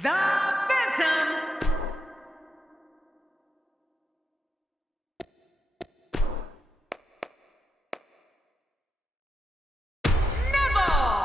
The Phantom! Neville!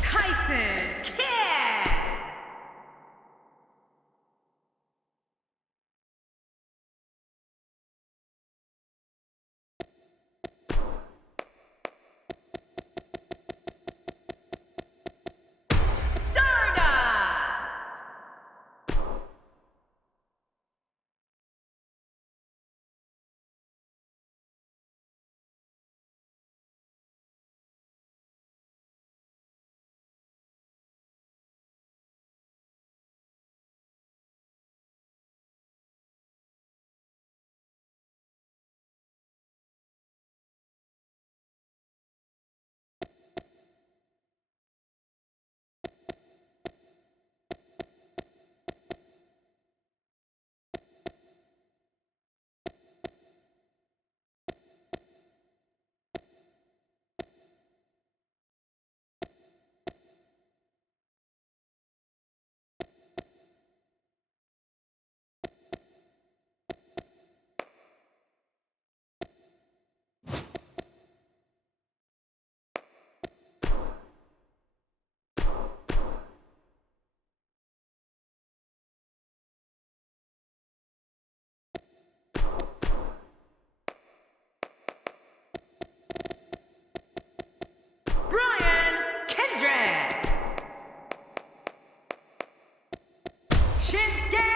Tyson Kidd! Stardust! Brian Kendrick! Shinsuke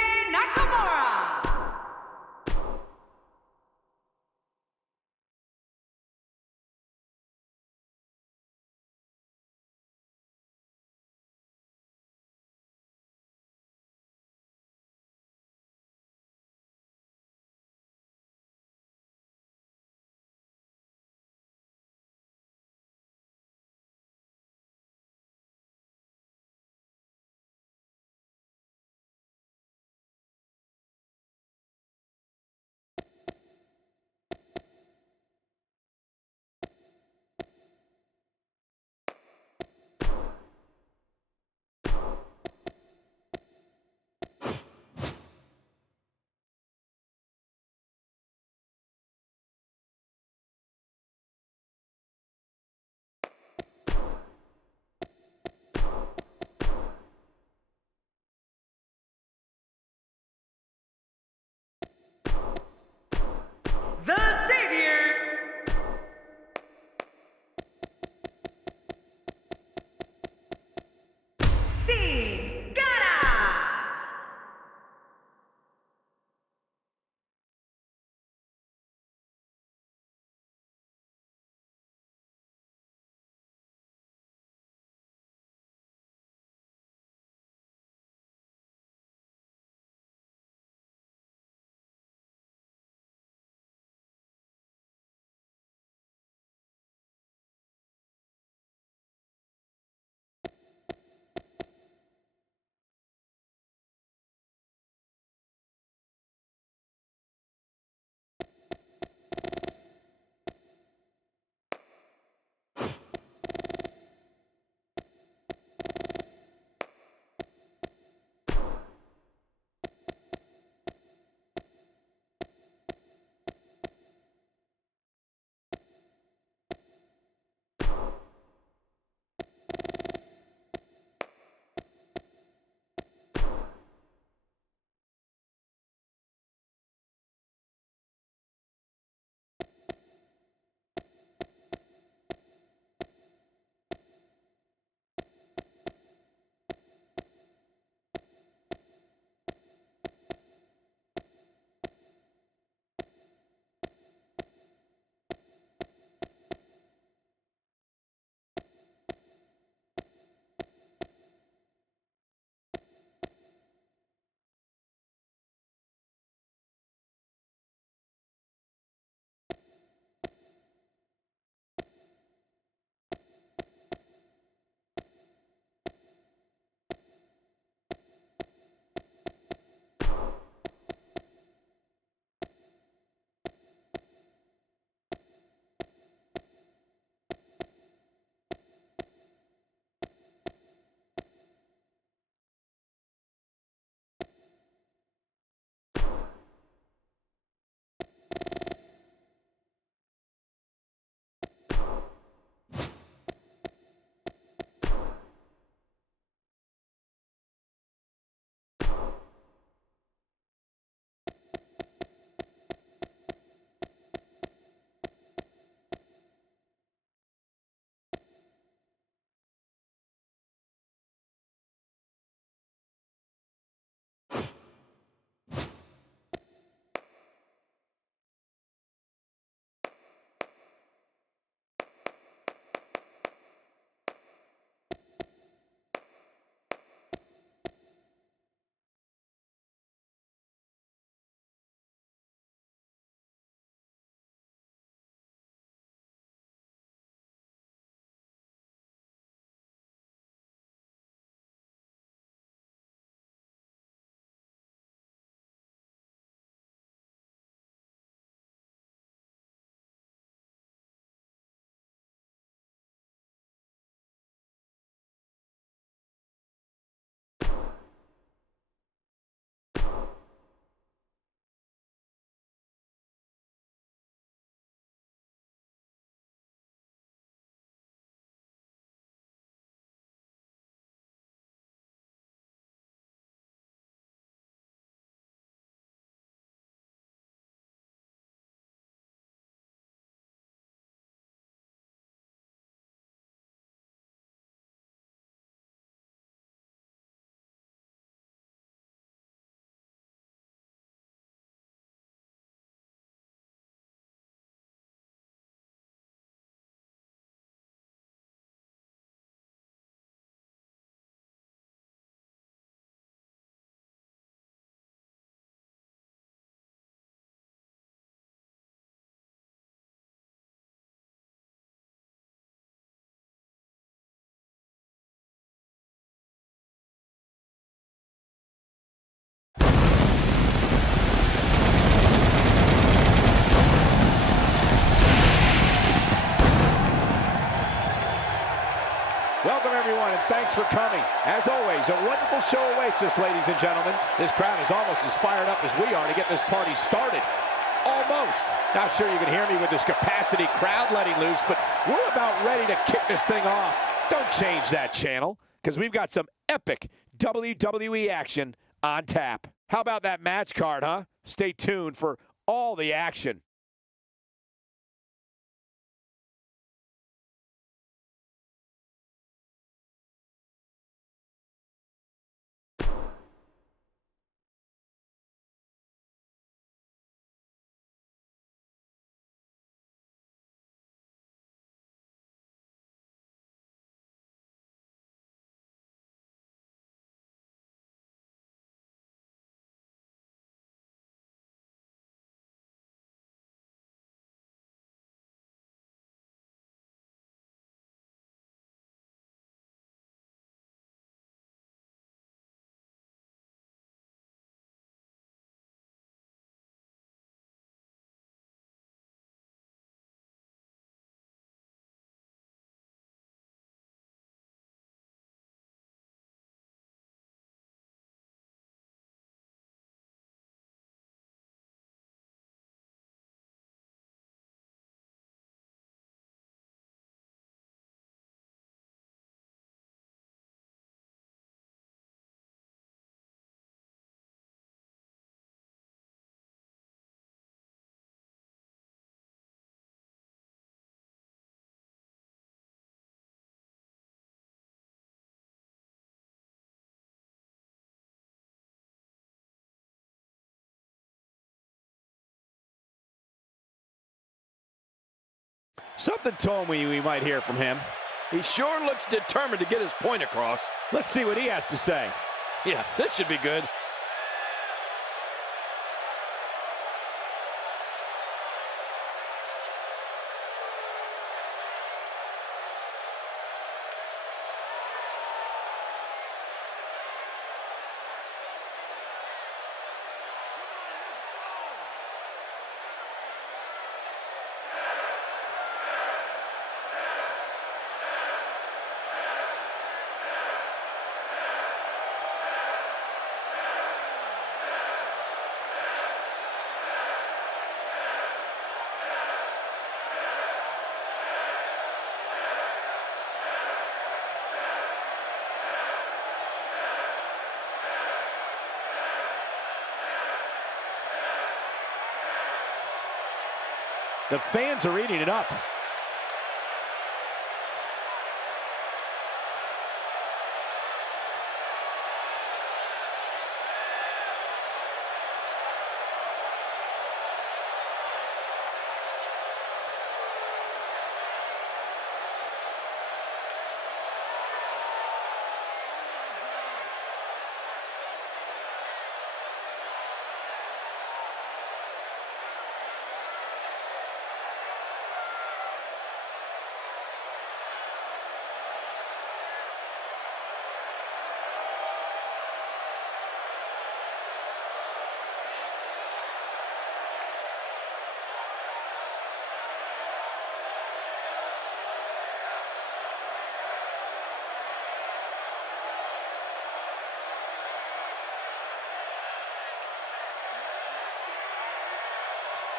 everyone, and thanks for coming. As always, a wonderful show awaits us, ladies and gentlemen. This crowd is almost as fired up as we are to get this party started. Almost. Not sure you can hear me with this capacity crowd letting loose, but we're about ready to kick this thing off. Don't change that channel, because we've got some epic WWE action on tap. How about that match card, huh? Stay tuned for all the action. Something told me we might hear from him. He sure looks determined to get his point across. Let's see what he has to say. Yeah, this should be good. The fans are eating it up.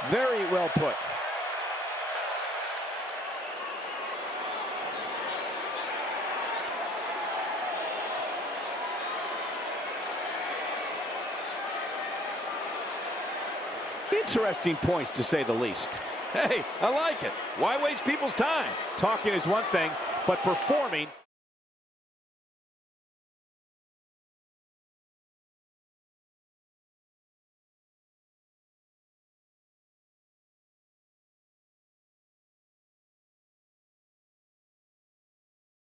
Very well put. Interesting points, to say the least. Hey, I like it. Why waste people's time? Talking is one thing, but performing...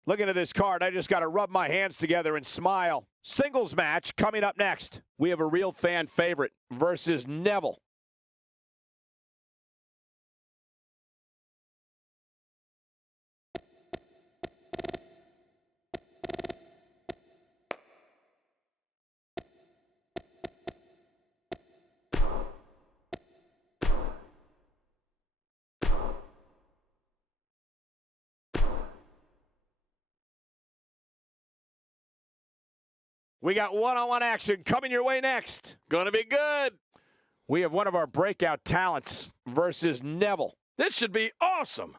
Looking at this card, I just got to rub my hands together and smile. Singles match coming up next. We have a real fan favorite versus Neville. We got one-on-one action coming your way next. Gonna be good. We have one of our breakout talents versus Neville. This should be awesome.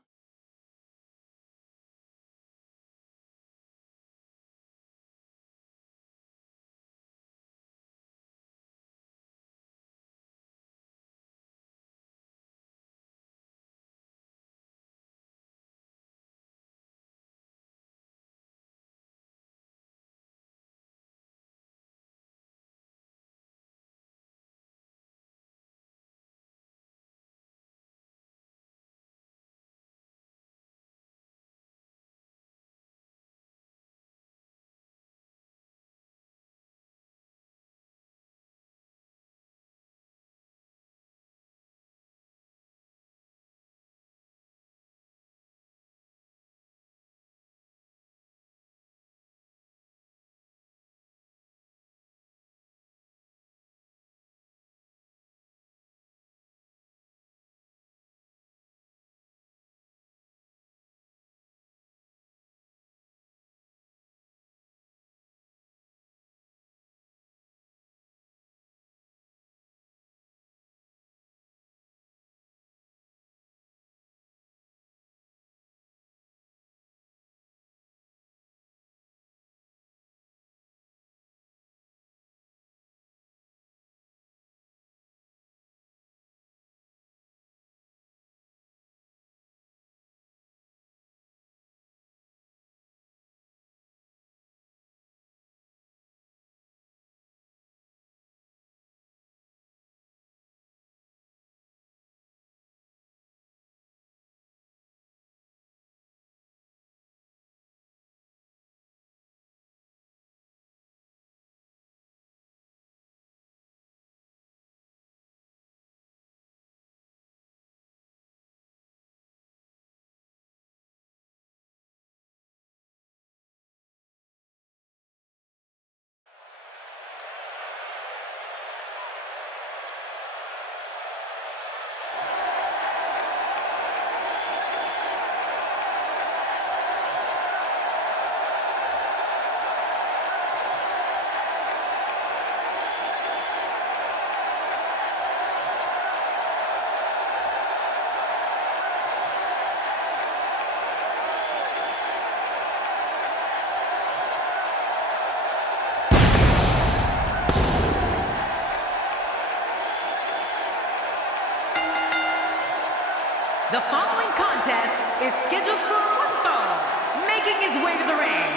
The following contest is scheduled for one fall, making his way to the ring.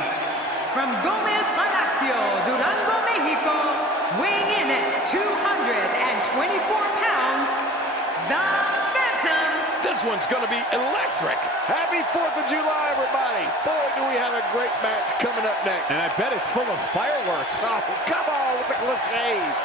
From Gomez Palacio, Durango, Mexico, weighing in at 224 pounds, the Phantom. This one's gonna be electric. Happy 4th of July, everybody. Boy, do we have a great match coming up next. And I bet it's full of fireworks. Oh, come on with the cliches.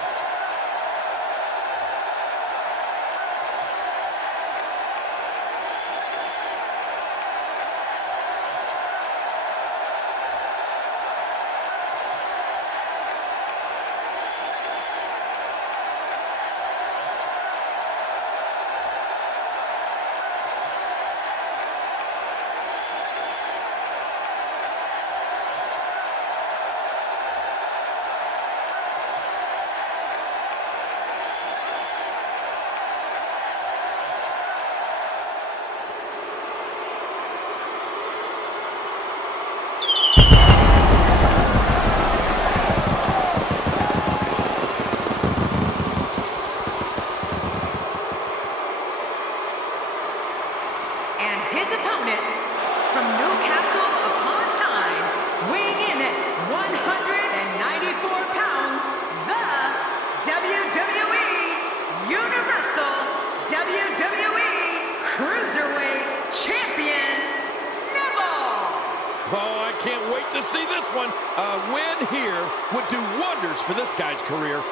And his opponent, from Newcastle upon Tyne, weighing in at 194 pounds, the WWE Universal WWE Cruiserweight Champion, Neville. Oh, I can't wait to see this one. A win here would do wonders for this guy's career.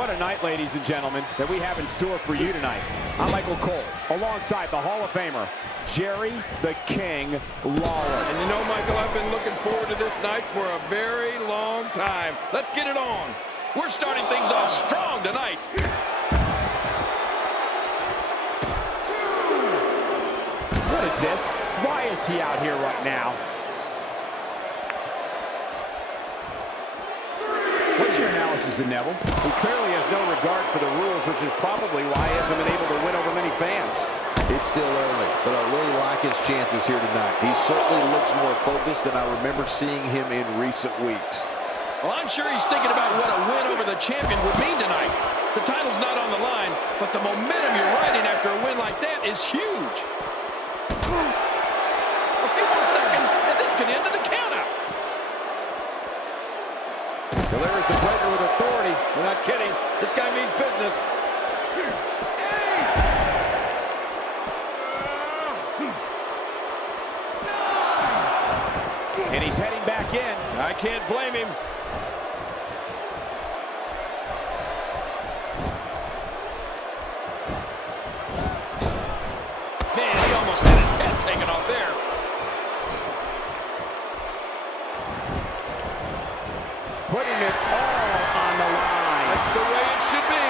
What a night, ladies and gentlemen, that we have in store for you tonight. I'm Michael Cole, alongside the Hall of Famer, Jerry the King Lawler. And you know, Michael, I've been looking forward to this night for a very long time. Let's get it on. We're starting things off strong tonight. What is this? Why is he out here right now? What's your analysis of Neville? He clearly has no regard for the rules, which is probably why he hasn't been able to win over many fans. It's still early, but I really like his chances here tonight. He certainly looks more focused than I remember seeing him in recent weeks. Well, I'm sure he's thinking about what a win over the champion would mean tonight. The title's not on the line, but the momentum you're riding after a win like that is huge. A few more seconds, and this could end in the countout. Delivers the breaker with authority. We're not kidding. This guy means business. And he's heading back in. I can't blame him. Man, he almost had his head taken off there. Putting it all on the line. That's the way it should be.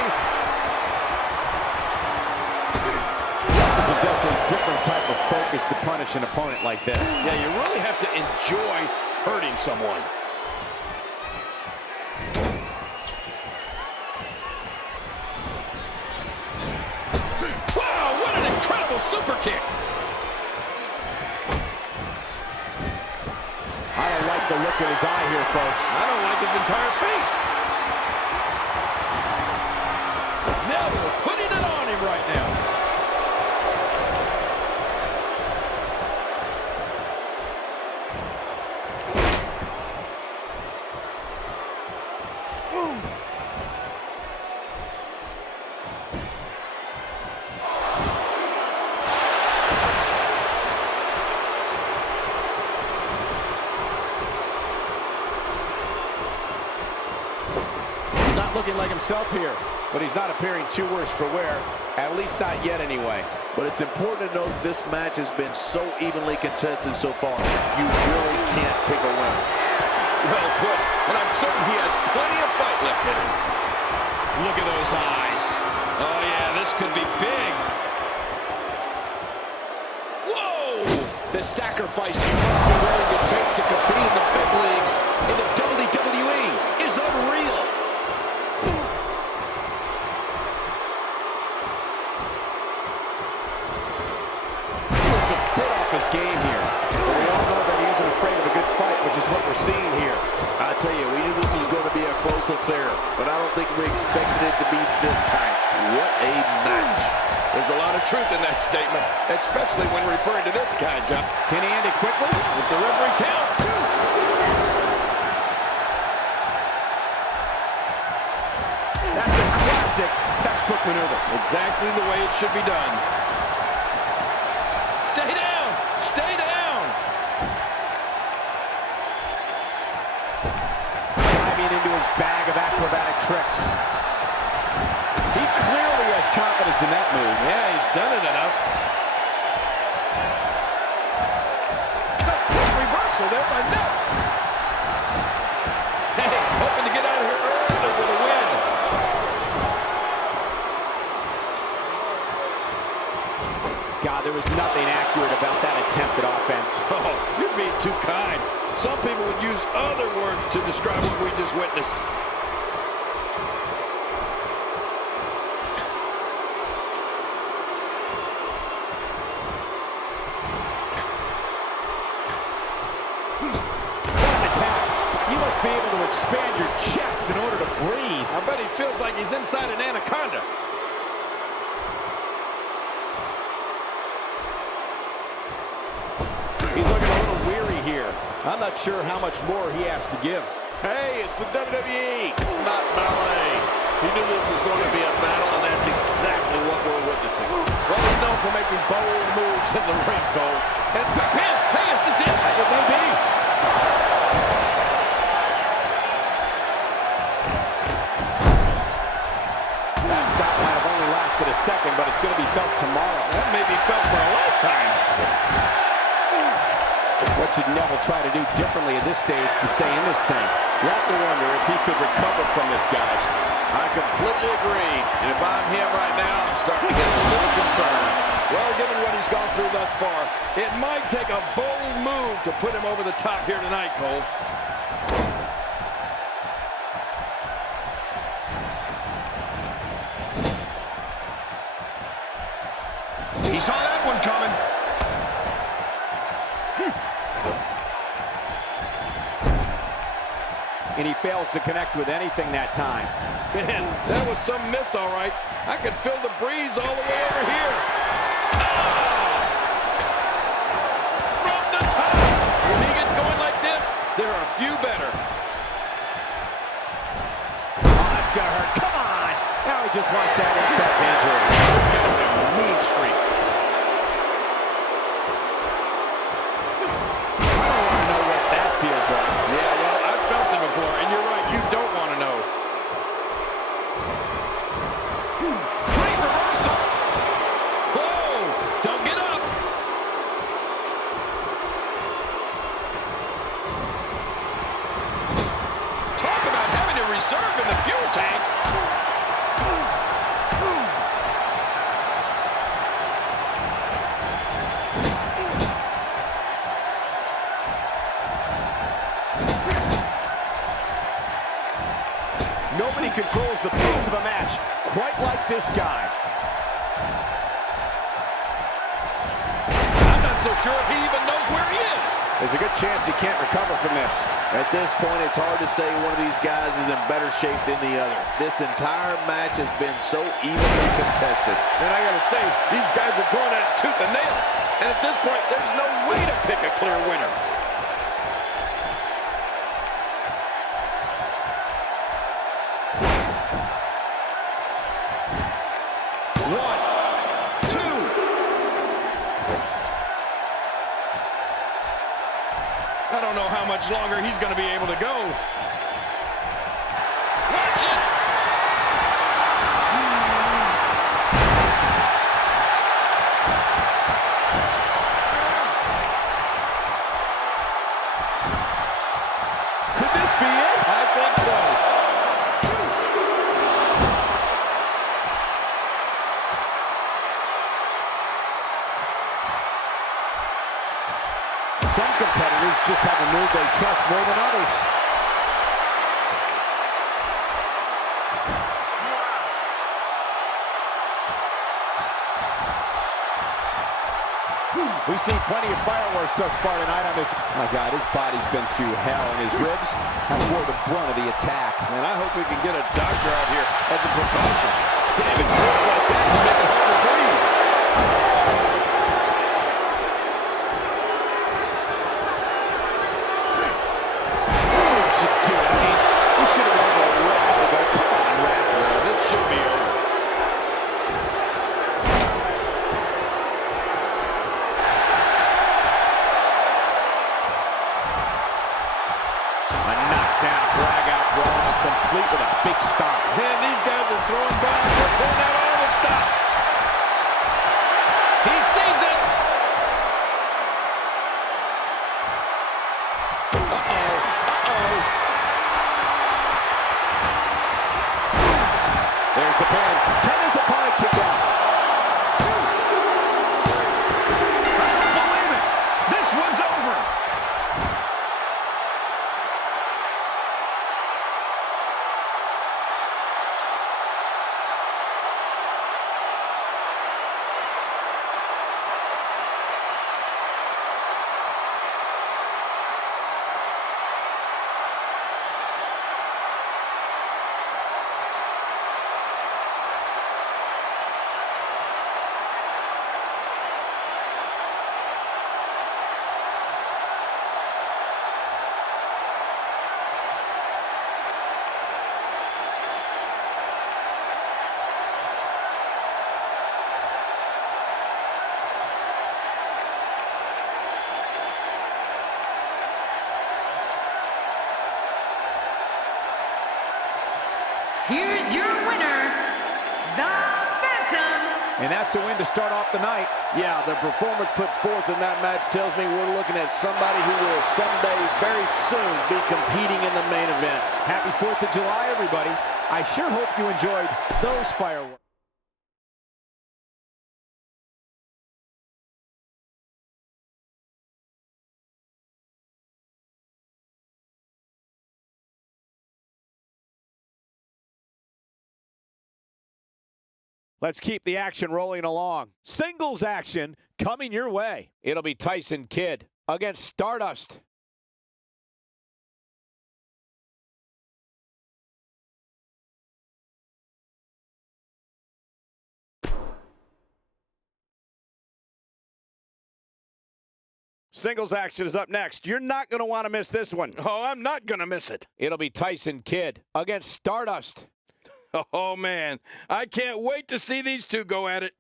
You have to possess a different type of focus to punish an opponent like this. Yeah, you really have to enjoy hurting someone. Wow, what an incredible super kick. I don't like the look in his eye here, folks. I don't like his entire face. Neville putting it on him right now. Looking like himself here, but he's not appearing too worse for wear, at least not yet anyway. But it's important to know that this match has been so evenly contested so far. You really can't pick a winner. Well put, and I'm certain he has plenty of fight left in him. Look at those eyes. Oh yeah, this could be big. Whoa! The sacrifice you must be willing to take to compete in the big leagues in the WWE is unreal. His game here. But we all know that he isn't afraid of a good fight, which is what we're seeing here. I tell you, we knew this was going to be a close affair, but I don't think we expected it to be this tight. What a match. There's a lot of truth in that statement, especially when referring to this guy, John. Can he end it quickly? If the referee counts. That's a classic textbook maneuver. Exactly the way it should be done. Stay down! Stay down! Diving into his bag of acrobatic tricks. He clearly has confidence in that move. Yeah, he's done it enough. Quick reversal there by Neville. Hey, hoping to get out of here early with a win. God, there was nothing accurate about that attempted offense. Oh, you're being too kind. Some people would use other words to describe what we just witnessed. What an attack. You must be able to expand your chest in order to breathe. I bet he feels like he's inside an anaconda. He's looking a little weary here. I'm not sure how much more he has to give. Hey, it's the WWE. It's not ballet. He knew this was going to be a battle, and that's exactly what we're witnessing. Well, he's known for making bold moves in the ring, Cole. And pin. Hey, is this it? It may be. going to be felt tomorrow. That may be felt for a lifetime. What should Neville try to do differently at this stage to stay in this thing? You have to wonder if he could recover from this, guys. I completely agree. And if I'm him right now, I'm starting to get a little concerned. Well, given what he's gone through thus far, it might take a bold move to put him over the top here tonight, Cole. He saw that one coming. And he fails to connect with anything that time. Man, that was some miss, all right. I could feel the breeze all the way over here. Ah! From the top. When he gets going like this, there are a few better. Oh, that's going to hurt. Come on. Now he just wants that insult injury. This guy's a mean streak. I don't want to know what that feels like. Yeah, well, I've felt it before, and you're right, you don't want to know. Great reversal. Whoa! Don't get up! Talk about having a reserve in the fuel tank. Nobody controls the pace of a match quite like this guy. I'm not so sure if he even knows where he is. There's a good chance he can't recover from this. At this point, it's hard to say one of these guys is in better shape than the other. This entire match has been so evenly contested. And I gotta say, these guys are going at it tooth and nail. And at this point, there's no way to pick a clear winner. I don't know how much longer he's going to be able to go. Watch it! Could this be it? I think so. Some competitors just have a move they trust more than others. We've seen plenty of fireworks thus far tonight on this. Oh my God, his body's been through hell, and his ribs have bore the brunt of the attack. And I hope we can get a doctor out here as a precaution. Damage ribs like that can make it hard to breathe. Should do it. I mean, we should have won a while ago. Come on, ref. This should be over. A knockdown, drag-out brawl, complete with a big stomp. Man, these guys are throwing bombs. They're pulling out all the stops. He sees it. Uh-oh. Uh-oh. There's the pin. Can his opponent kick out? I don't believe it. This one's over. Here's your winner, the Phantom And that's a win to start off the night. Yeah, the performance put forth in that match tells me we're looking at somebody who will someday, very soon, be competing in the main event. Happy 4th of July, everybody. I sure hope you enjoyed those fireworks. Let's keep the action rolling along. Singles action coming your way. It'll be Tyson Kidd against Stardust. Singles action is up next. You're not going to want to miss this one. Oh, I'm not going to miss it. It'll be Tyson Kidd against Stardust. Oh, man. I can't wait to see these two go at it.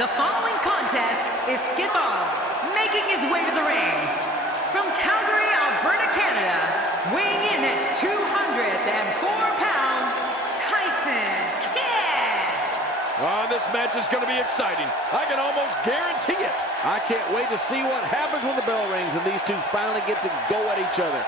The following contest is Skidball, making his way to the ring. From Calgary, Alberta, Canada, weighing in at 204 pounds, Tyson Kidd. Oh, this match is going to be exciting. I can almost guarantee it. I can't wait to see what happens when the bell rings and these two finally get to go at each other.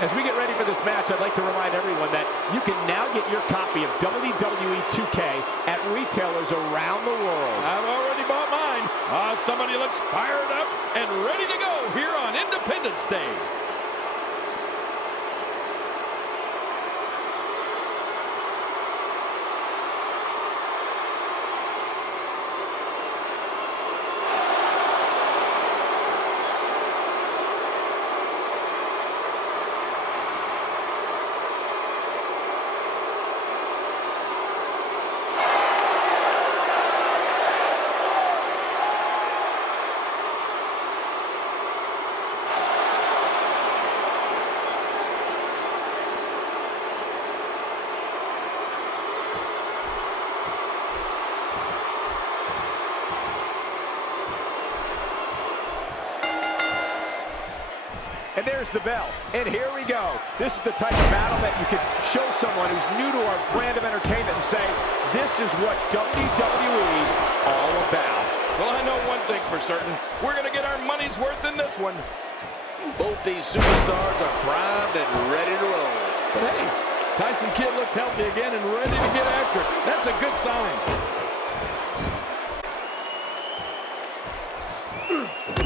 As we get ready for this match, I'd like to remind everyone that you can now get your copy of WWE 2K at retailers around the world. I've already bought mine. Somebody looks fired up and ready to go here on Independence Day. And there's the bell. And here we go. This is the type of battle that you can show someone who's new to our brand of entertainment and say, this is what WWE's all about. Well, I know one thing's for certain. We're going to get our money's worth in this one. Both these superstars are primed and ready to roll. But hey, Tyson Kidd looks healthy again and ready to get after it. That's a good sign.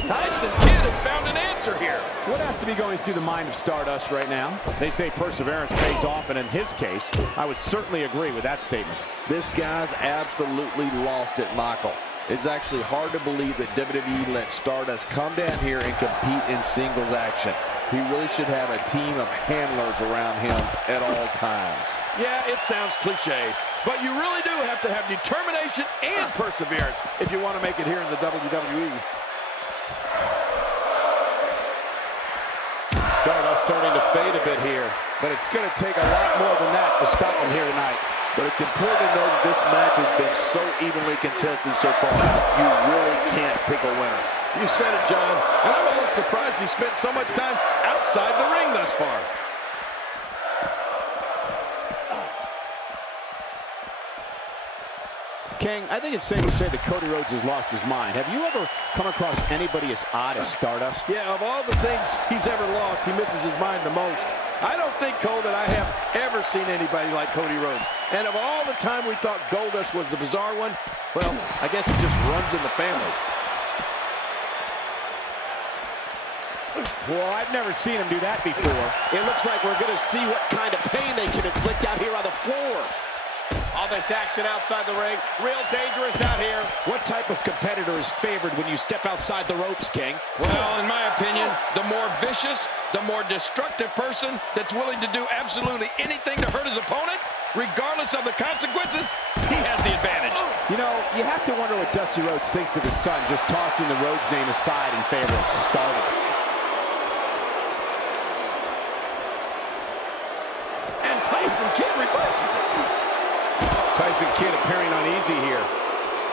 Tyson Kidd has found an answer here. What has to be going through the mind of Stardust right now? They say perseverance pays off, and in his case, I would certainly agree with that statement. This guy's absolutely lost it, Michael. It's actually hard to believe that WWE let Stardust come down here and compete in singles action. He really should have a team of handlers around him at all times. Yeah, it sounds cliche, but you really do have to have determination and perseverance if you want to make it here in the WWE. Stardust starting to fade a bit here, but it's going to take a lot more than that to stop him here tonight. But it's important to know that this match has been so evenly contested so far. You really can't pick a winner. You said it, John, and I'm a little surprised he spent so much time outside the ring thus far. King, I think it's safe to say that Cody Rhodes has lost his mind. Have you ever come across anybody as odd as Stardust? Yeah, of all the things he's ever lost, he misses his mind the most. I don't think, Cole, that I have ever seen anybody like Cody Rhodes. And of all the time we thought Goldust was the bizarre one, well, I guess it just runs in the family. Well, I've never seen him do that before. It looks like we're going to see what kind of pain they can inflict out here on the floor. All this action outside the ring, real dangerous out here. What type of competitor is favored when you step outside the ropes, King? Well, in my opinion, the more vicious, the more destructive person that's willing to do absolutely anything to hurt his opponent, regardless of the consequences, he has the advantage. You know, you have to wonder what Dusty Rhodes thinks of his son just tossing the Rhodes name aside in favor of Stardust. And Tyson Kidd reverses it. Tyson Kidd appearing uneasy here,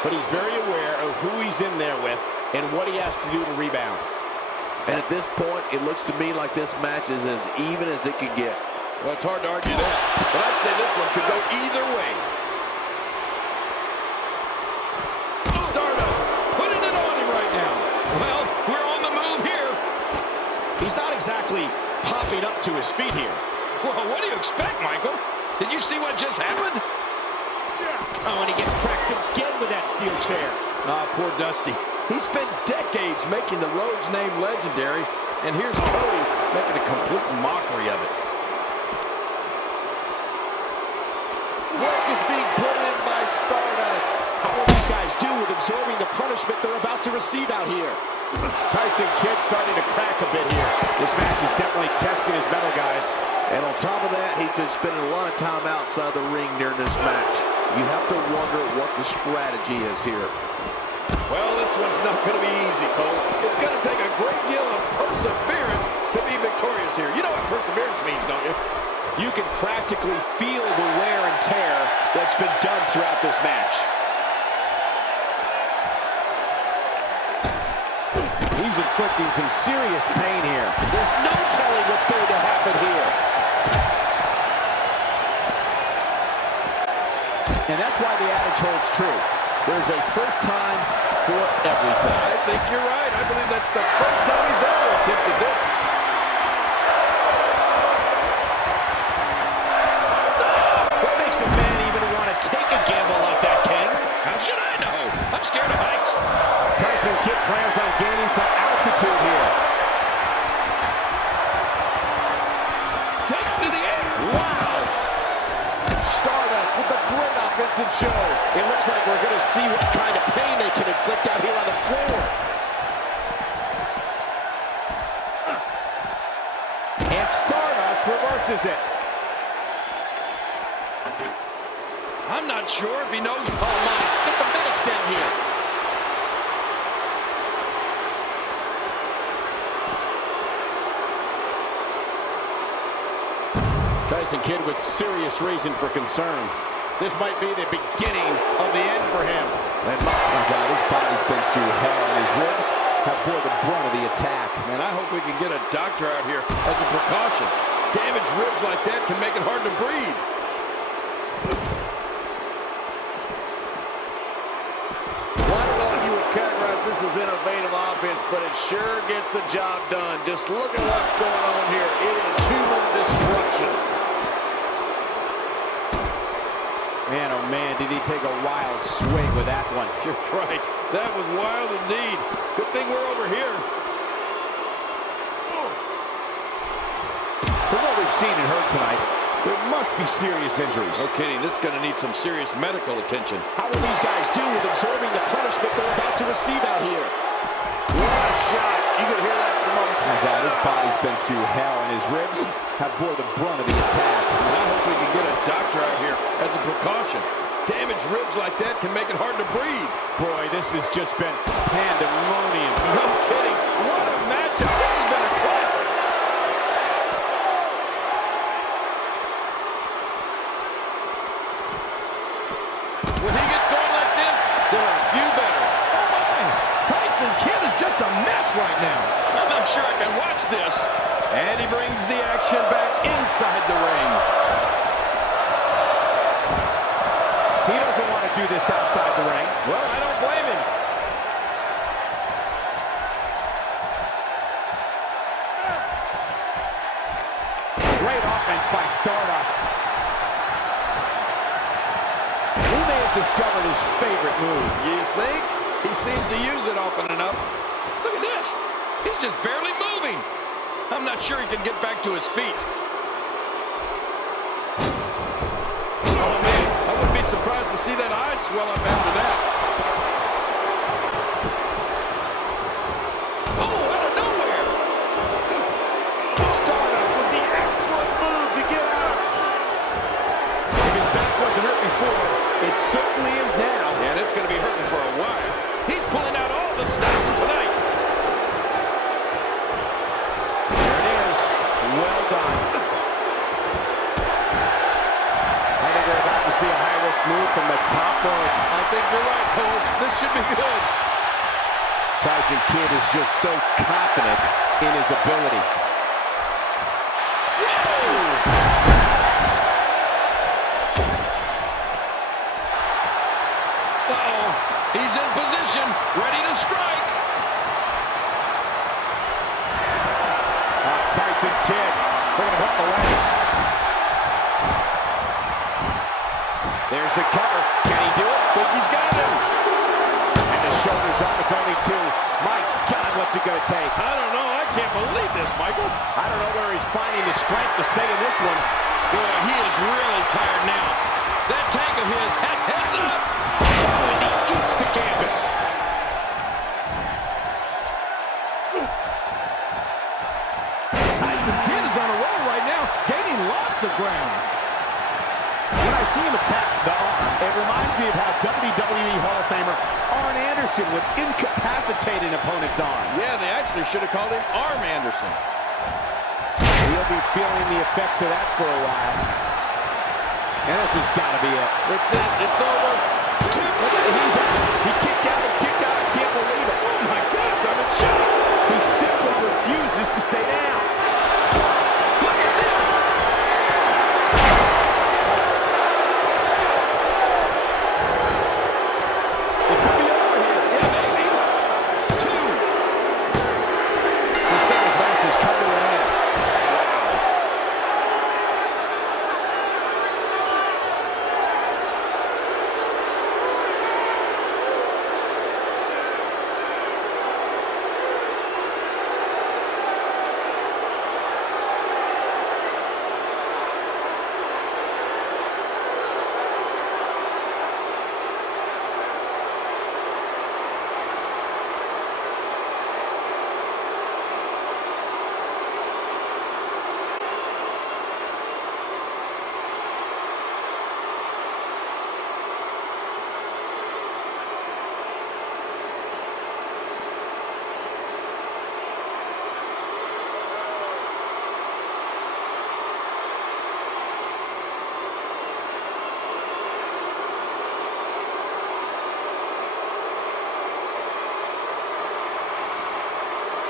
but he's very aware of who he's in there with and what he has to do to rebound. And at this point, it looks to me like this match is as even as it could get. Well, it's hard to argue that, but I'd say this one could go either way. Stardust putting it on him right now. Well, we're on the move here. He's not exactly popping up to his feet here. Well, what do you expect, Michael? Did you see what just happened? Oh, and he gets cracked again with that steel chair. Ah, poor Dusty. He spent decades making the Rhodes name legendary, and here's Cody making a complete mockery of it. Work is being put in by Stardust. How will these guys do with absorbing the punishment they're about to receive out here? Tyson Kidd starting to crack a bit here. This match is definitely testing his mettle, guys. And on top of that, he's been spending a lot of time outside the ring during this match. You have to wonder what the strategy is here. Well, this one's not going to be easy, Cole. It's going to take a great deal of perseverance to be victorious here. You know what perseverance means, don't you? You can practically feel the wear and tear that's been done throughout this match. He's inflicting some serious pain here. There's no telling what's going to happen here. And that's why the adage holds true. There's a first time for everything. I think you're right. I believe that's the first time he's ever attempted this. animal like that, King. How should I know? I'm scared of heights. Tyson Kidd plans on gaining some altitude here. Takes to the air. Wow! Stardust with a great offensive show. It looks like we're going to see what kind of pain they can inflict out here on the floor. And Stardust reverses it. I'm not sure if he knows. Oh, my. Get the medics down here. Tyson Kidd with serious reason for concern. This might be the beginning of the end for him. And my God, his body's been through hell, and his ribs have bore the brunt of the attack. Man, I hope we can get a doctor out here as a precaution. Damaged ribs like that can make it hard to breathe. Well, I don't know if you would categorize this as innovative offense, but it sure gets the job done. Just look at what's going on here. It is human destruction. Man, oh man, did he take a wild swing with that one. You're right. That was wild indeed. Good thing we're over here. From what we've seen and heard tonight, there must be serious injuries. No kidding. This is going to need some serious medical attention. How will these guys do with absorbing the punishment they're about to receive out here? What a shot. You can hear that from him. My God, his body's been through hell, and his ribs have bore the brunt of the attack. And I hope we can get a doctor out here as a precaution. Damaged ribs like that can make it hard to breathe. Boy, this has just been pandemonium. No kidding. What a matchup. This has been a classic. When he gets going like this, there are a few better. Oh, my. Tyson Kidd is just a mess right now. I'm not sure I can watch this. And he brings the action back inside the ring. He doesn't want to do this outside the ring. Well, I don't blame him. Great offense by Stardust. He may have discovered his favorite move. You think? He seems to use it often enough. Look at this. He's just barely moving. I'm not sure he can get back to his feet. Oh, man, I wouldn't be surprised to see that eye swell up after that. Oh, out of nowhere. Stardust with the excellent move to get out. If his back wasn't hurt before, it certainly is now. And it's going to be hurting for a while. He's pulling out all the stops tonight. There it is. Well done. I think we're about to see a high-risk move from the top rope. I think you're right, Cole. This should be good. Tyson Kidd is just so confident in his ability. Uh-oh. He's in position, ready to strike. Tyson Kidd looking to hook the leg. There's the cover. Can he do it? Think he's got him. And the shoulders up. It's only two. My God, what's it going to take? I don't know. I can't believe this, Michael. I don't know where he's finding the strength to stay in this one. Boy, he is really tired now. That tank of his, heads up. Oh, and he eats the canvas. Tyson Kidd is on a roll right now, gaining lots of ground. When I see him attack the arm, it reminds me of how WWE Hall of Famer Arn Anderson would incapacitate an opponent's arm. Yeah, they actually should have called him Arm Anderson. He'll be feeling the effects of that for a while. And this has got to be it. It's it. It's over. He's out. He kicked out and kicked out. I can't believe it. Oh, my gosh, I'm in shock. He simply refuses to stay down. Look at this. It could be over here. Yeah, maybe. 2. The singles match has come to an end.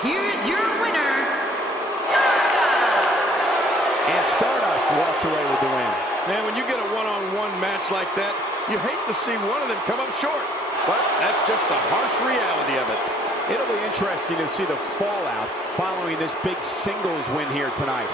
here's your winner, And Stardust walks away with the win. Man, when you get a one-on-one match like that, you hate to see one of them come up short. But that's just the harsh reality of it. It'll be interesting to see the fallout following this big singles win here tonight.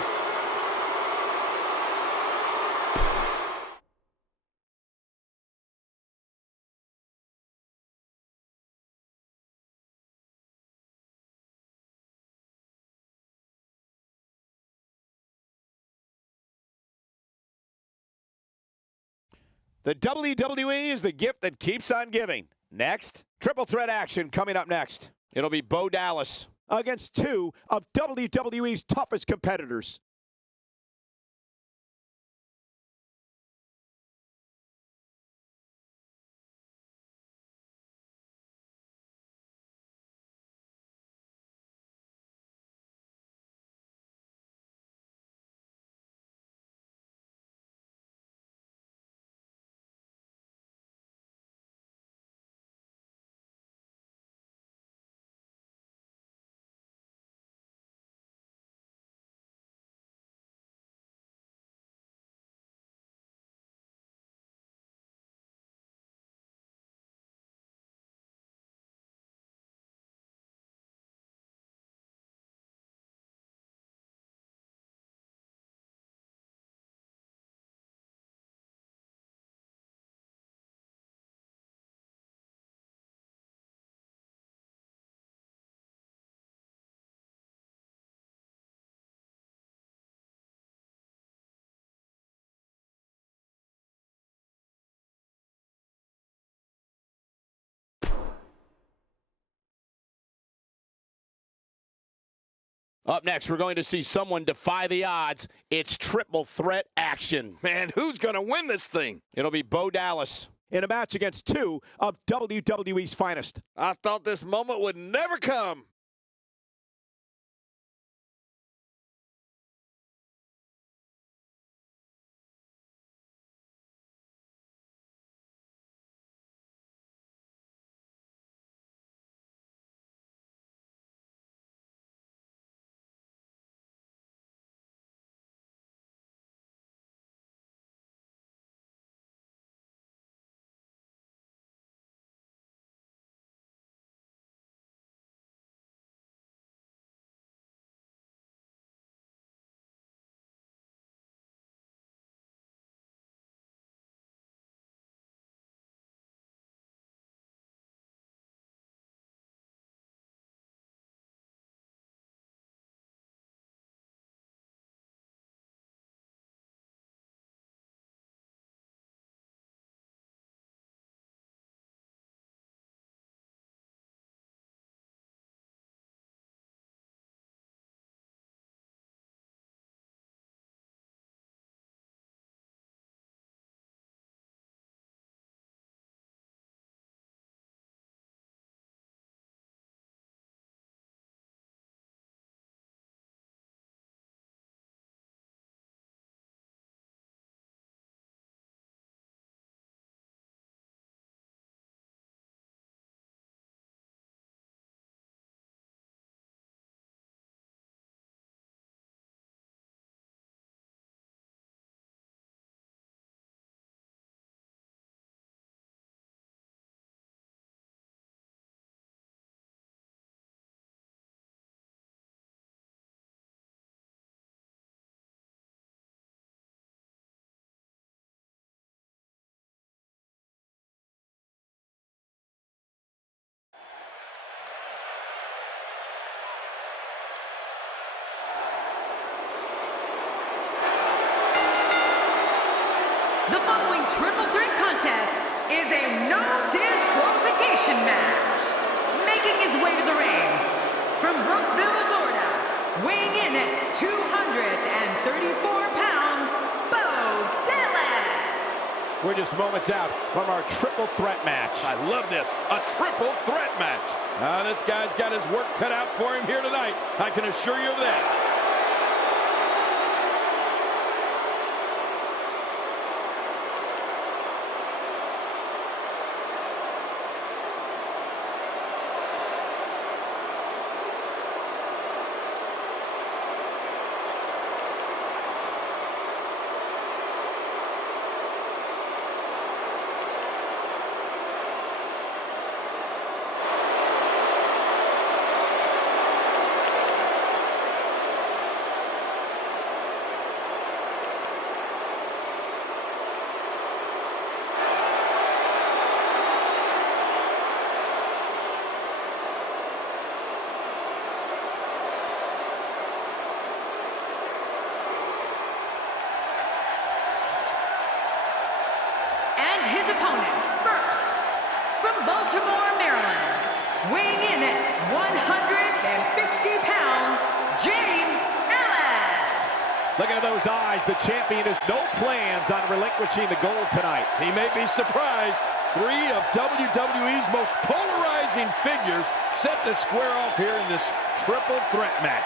The WWE is the gift that keeps on giving. Next, triple threat action coming up next. It'll be Bo Dallas against two of WWE's toughest competitors. Up next, we're going to see someone defy the odds. It's triple threat action. Man, who's going to win this thing? It'll be Bo Dallas in a match against two of WWE's finest. I thought this moment would never come. The following triple threat contest is a no disqualification match. Making his way to the ring from Brooksville, Florida, weighing in at 234 pounds, Bo Dallas. We're just moments out from our triple threat match. I love this, a triple threat match. This guy's got his work cut out for him here tonight. I can assure you of that. James Ellis. Looking at those eyes, the champion has no plans on relinquishing the gold tonight. He may be surprised. 3 of WWE's most polarizing figures set to square off here in this triple threat match.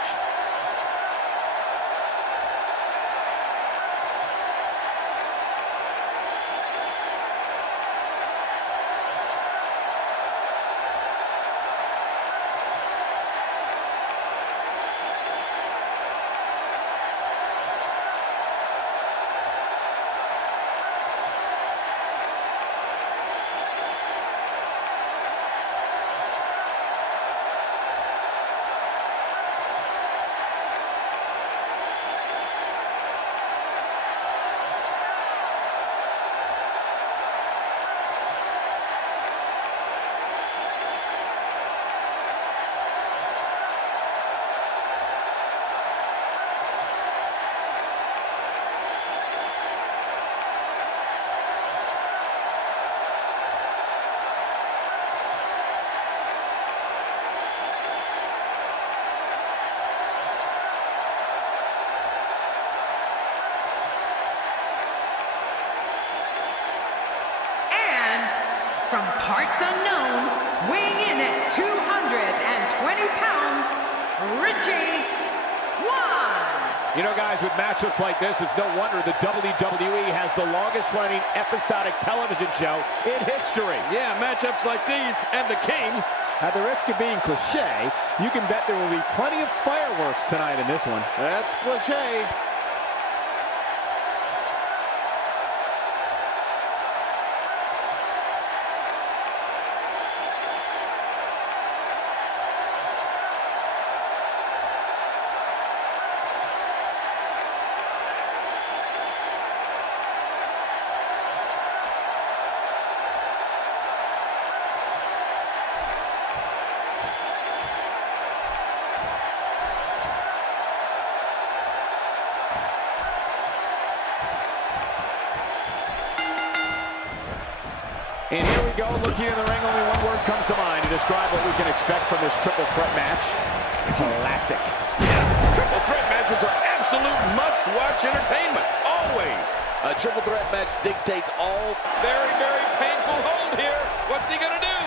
From parts unknown, weighing in at 220 pounds, Richie One. You know, guys, with matchups like this, it's no wonder the WWE has the longest-running episodic television show in history. Yeah, matchups like these, and the King. At the risk of being cliche, you can bet there will be plenty of fireworks tonight in this one. That's cliche. And here we go, looking in the ring, only one word comes to mind to describe what we can expect from this triple threat match. Classic. Yeah, triple threat matches are absolute must-watch entertainment, always. A triple threat match dictates all. Very, very painful hold here. What's he gonna do?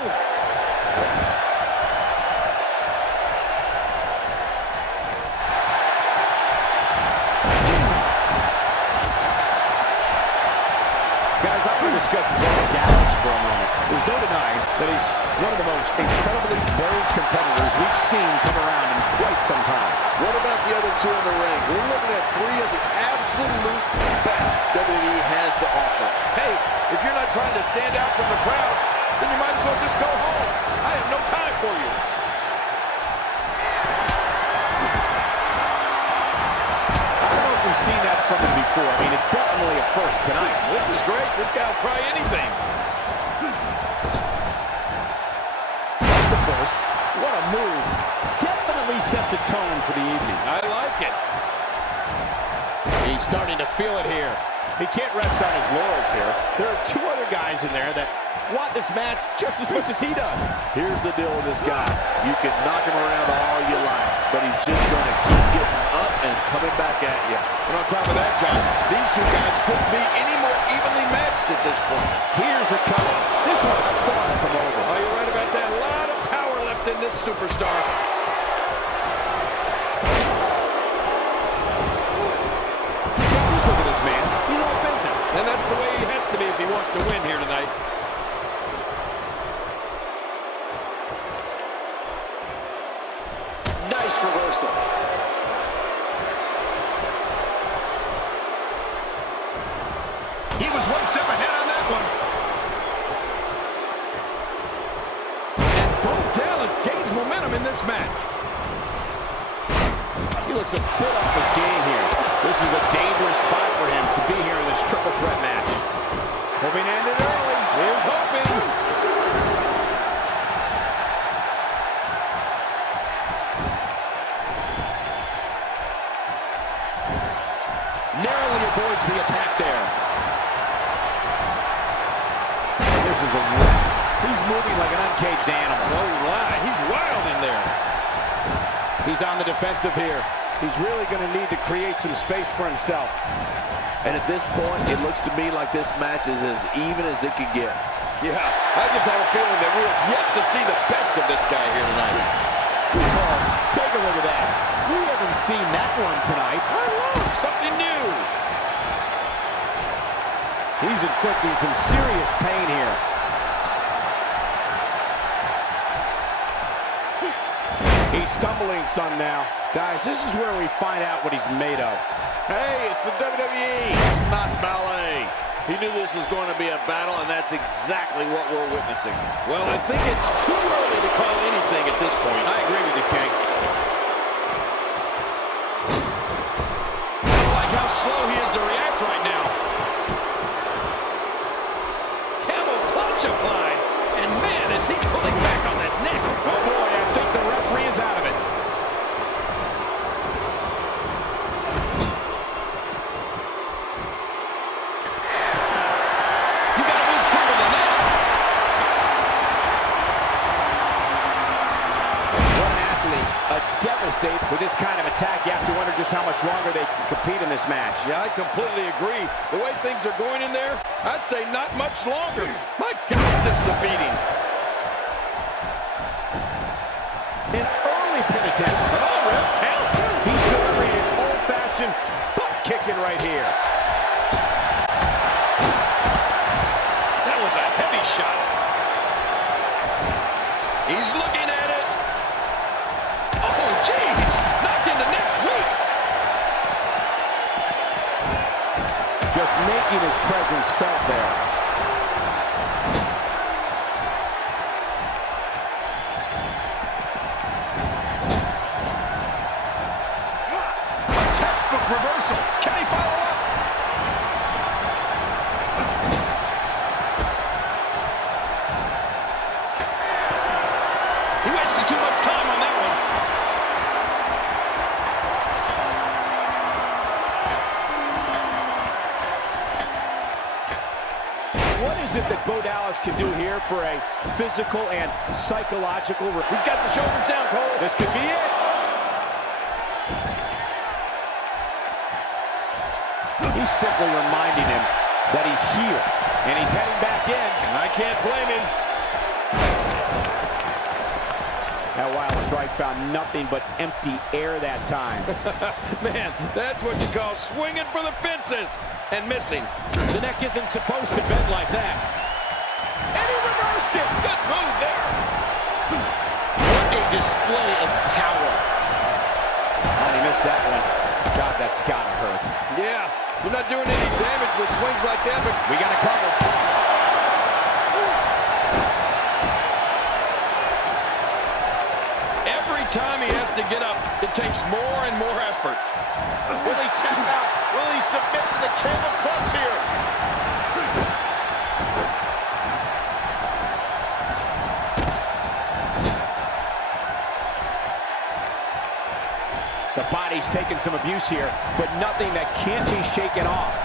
Guys, I want to discuss Bryan Dallas for a moment. There's no denying that he's one of the most incredibly bold competitors we've seen come around in quite some time. What about the other two in the ring? We're looking at 3 of the absolute best WWE has to offer. Hey, if you're not trying to stand out from the crowd, then you might as well just go home. I have no time for you. I don't know if we've seen that from him before. I mean, it's definitely a first tonight. This is great. This guy will try anything. That's a first. What a move. Definitely sets a tone for the evening. I like it. He's starting to feel it here. He can't rest on his laurels here. There are 2 other guys in there that want this match just as much as he does. Here's the deal with this guy. You can knock him around all you like, but he's just going to keep getting up and coming back at you. And on top of that, John, these 2 guys couldn't be any more evenly matched at this point. Here's a cover. This one's far from over. Oh, you're right about that. A lot of power left in this superstar. Just look at this man. He's all business. And that's the way he has to be if he wants to win here tonight. Nice reversal. He was one step ahead on that one. And Bo Dallas gains momentum in this match. He looks a bit off his game here. This is a dangerous spot for him to be here in this triple threat match. Hoping to end it early. Here's hoping. Narrowly avoids the attack there. This is a wreck. He's moving like an uncaged animal. No lie. He's wild in there. He's on the defensive here. He's really going to need to create some space for himself. And at this point, it looks to me like this match is as even as it could get. Yeah, I just have a feeling that we have yet to see the best of this guy here tonight. Oh, take a look at that. We haven't seen that one tonight. I love something new. He's inflicting some serious pain here. He's stumbling some now. Guys, this is where we find out what he's made of. Hey, it's the WWE. It's not ballet. He knew this was going to be a battle, and that's exactly what we're witnessing. Well, I think it's too early to call anything at this point. I agree with you, King. I don't like how slow he is to react right now. Camel clutch applied. And man, is he pulling back on that neck. Oh boy, I think the referee is out of it. You got to move quicker than that. What an athlete. A devastate with this kind of attack. You have to wonder just how much longer they can compete in this match. Yeah, I completely agree. The way things are going in there, I'd say not much longer. My gosh, this is a beating. An early pin attempt. Oh, ref, count. He's delivering an old-fashioned butt kicking right here. That was a heavy shot. He's looking at it. Oh, geez. Knocked into next week. Just making his presence felt there. Textbook reversal. Can he follow up? He wasted too much time on that one. What is it that Bo Dallas can do here for a physical and psychological? He's got the shoulders down, Cole. This could be it. He's simply reminding him that he's here, and he's heading back in. I can't blame him. That wild strike found nothing but empty air that time. Man, that's what you call swinging for the fences and missing. The neck isn't supposed to bend like that. And he reversed it. Good move there. What a display of power. Oh, he missed that one. God, that's gotta hurt. Yeah, you're not doing any damage with swings like that, but We got to cover. Every time he has to get up, it takes more and more effort. Will he tap out? Will he submit to the camel clutch here? The body's taking some abuse here, but nothing that can't be shaken off.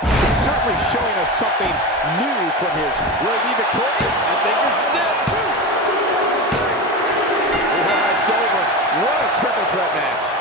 He's certainly showing us something new from his. Will he be victorious? I think this is it. Well, it's over. What a triple threat match.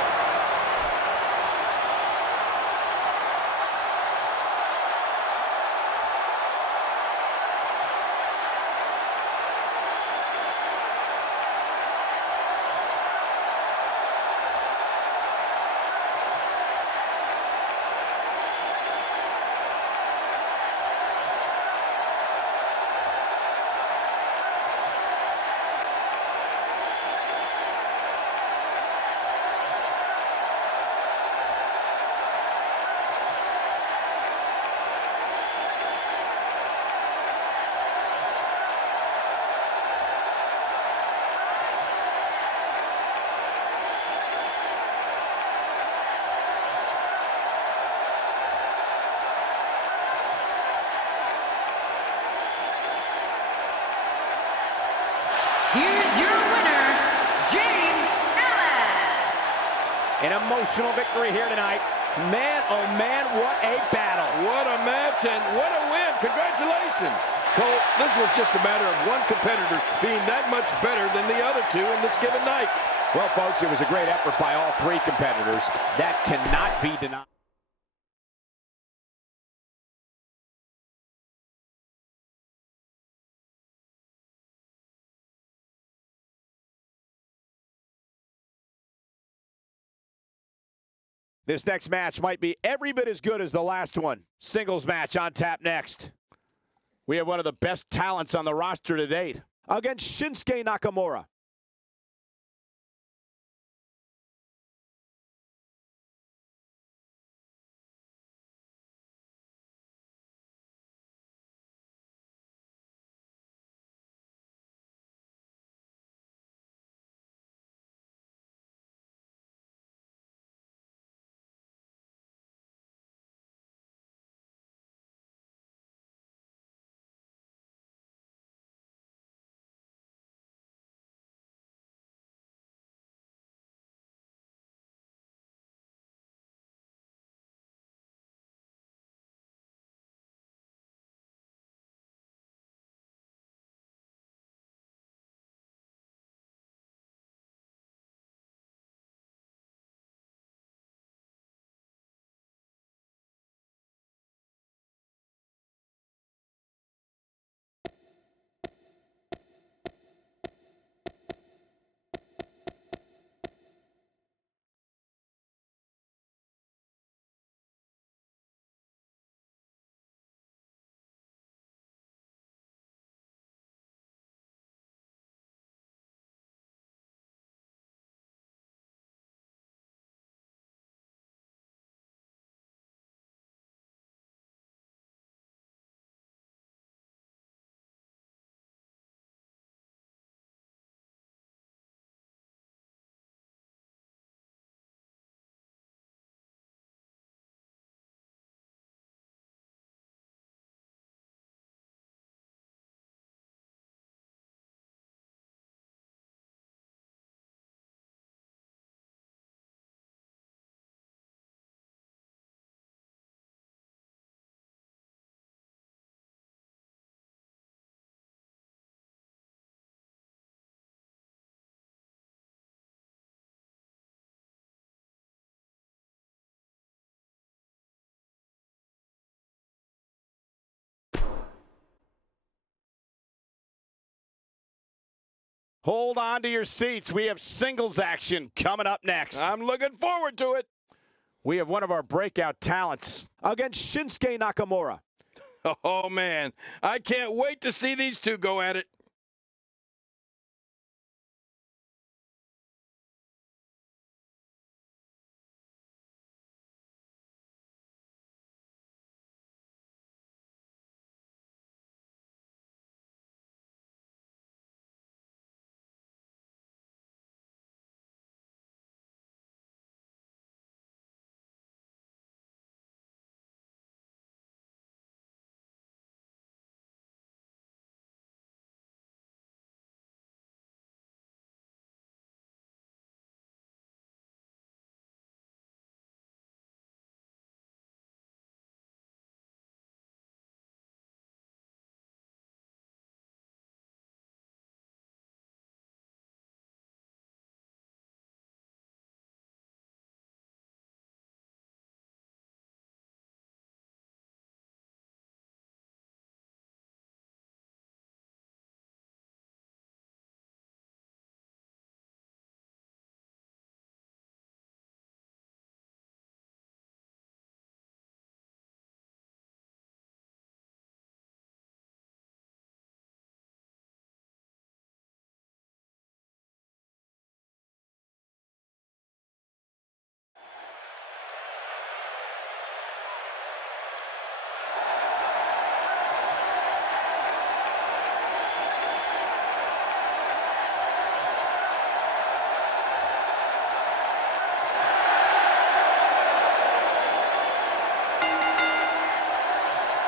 Here's your winner, James Ellis. An emotional victory here tonight. Man, oh man, what a battle. What a match and what a win. Congratulations. Cole, this was just a matter of one competitor being that much better than the other two in this given night. Well, folks, it was a great effort by all three competitors. That cannot be denied. This next match might be every bit as good as the last one. Singles match on tap next. We have one of the best talents on the roster to date against Shinsuke Nakamura. Hold on to your seats. We have singles action coming up next. I'm looking forward to it. We have one of our breakout talents against Shinsuke Nakamura. Oh, man. I can't wait to see these two go at it.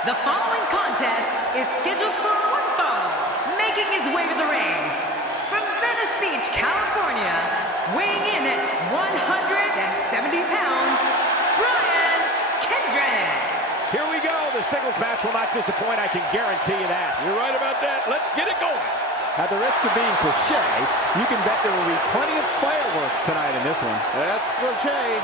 The following contest is scheduled for one fall, making his way to the ring. From Venice Beach, California, weighing in at 170 pounds, Brian Kendrick. Here we go. The singles match will not disappoint. I can guarantee you that. You're right about that. Let's get it going. At the risk of being cliche, you can bet there will be plenty of fireworks tonight in this one. That's cliche.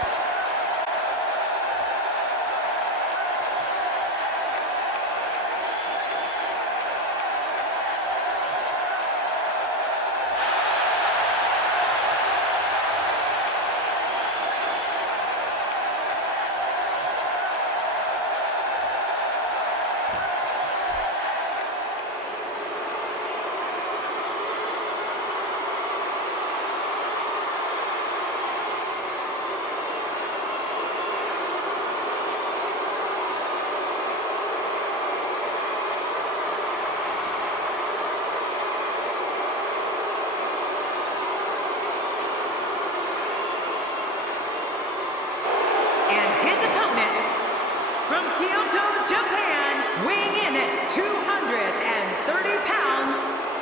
And his opponent, from Kyoto, Japan, weighing in at 230 pounds,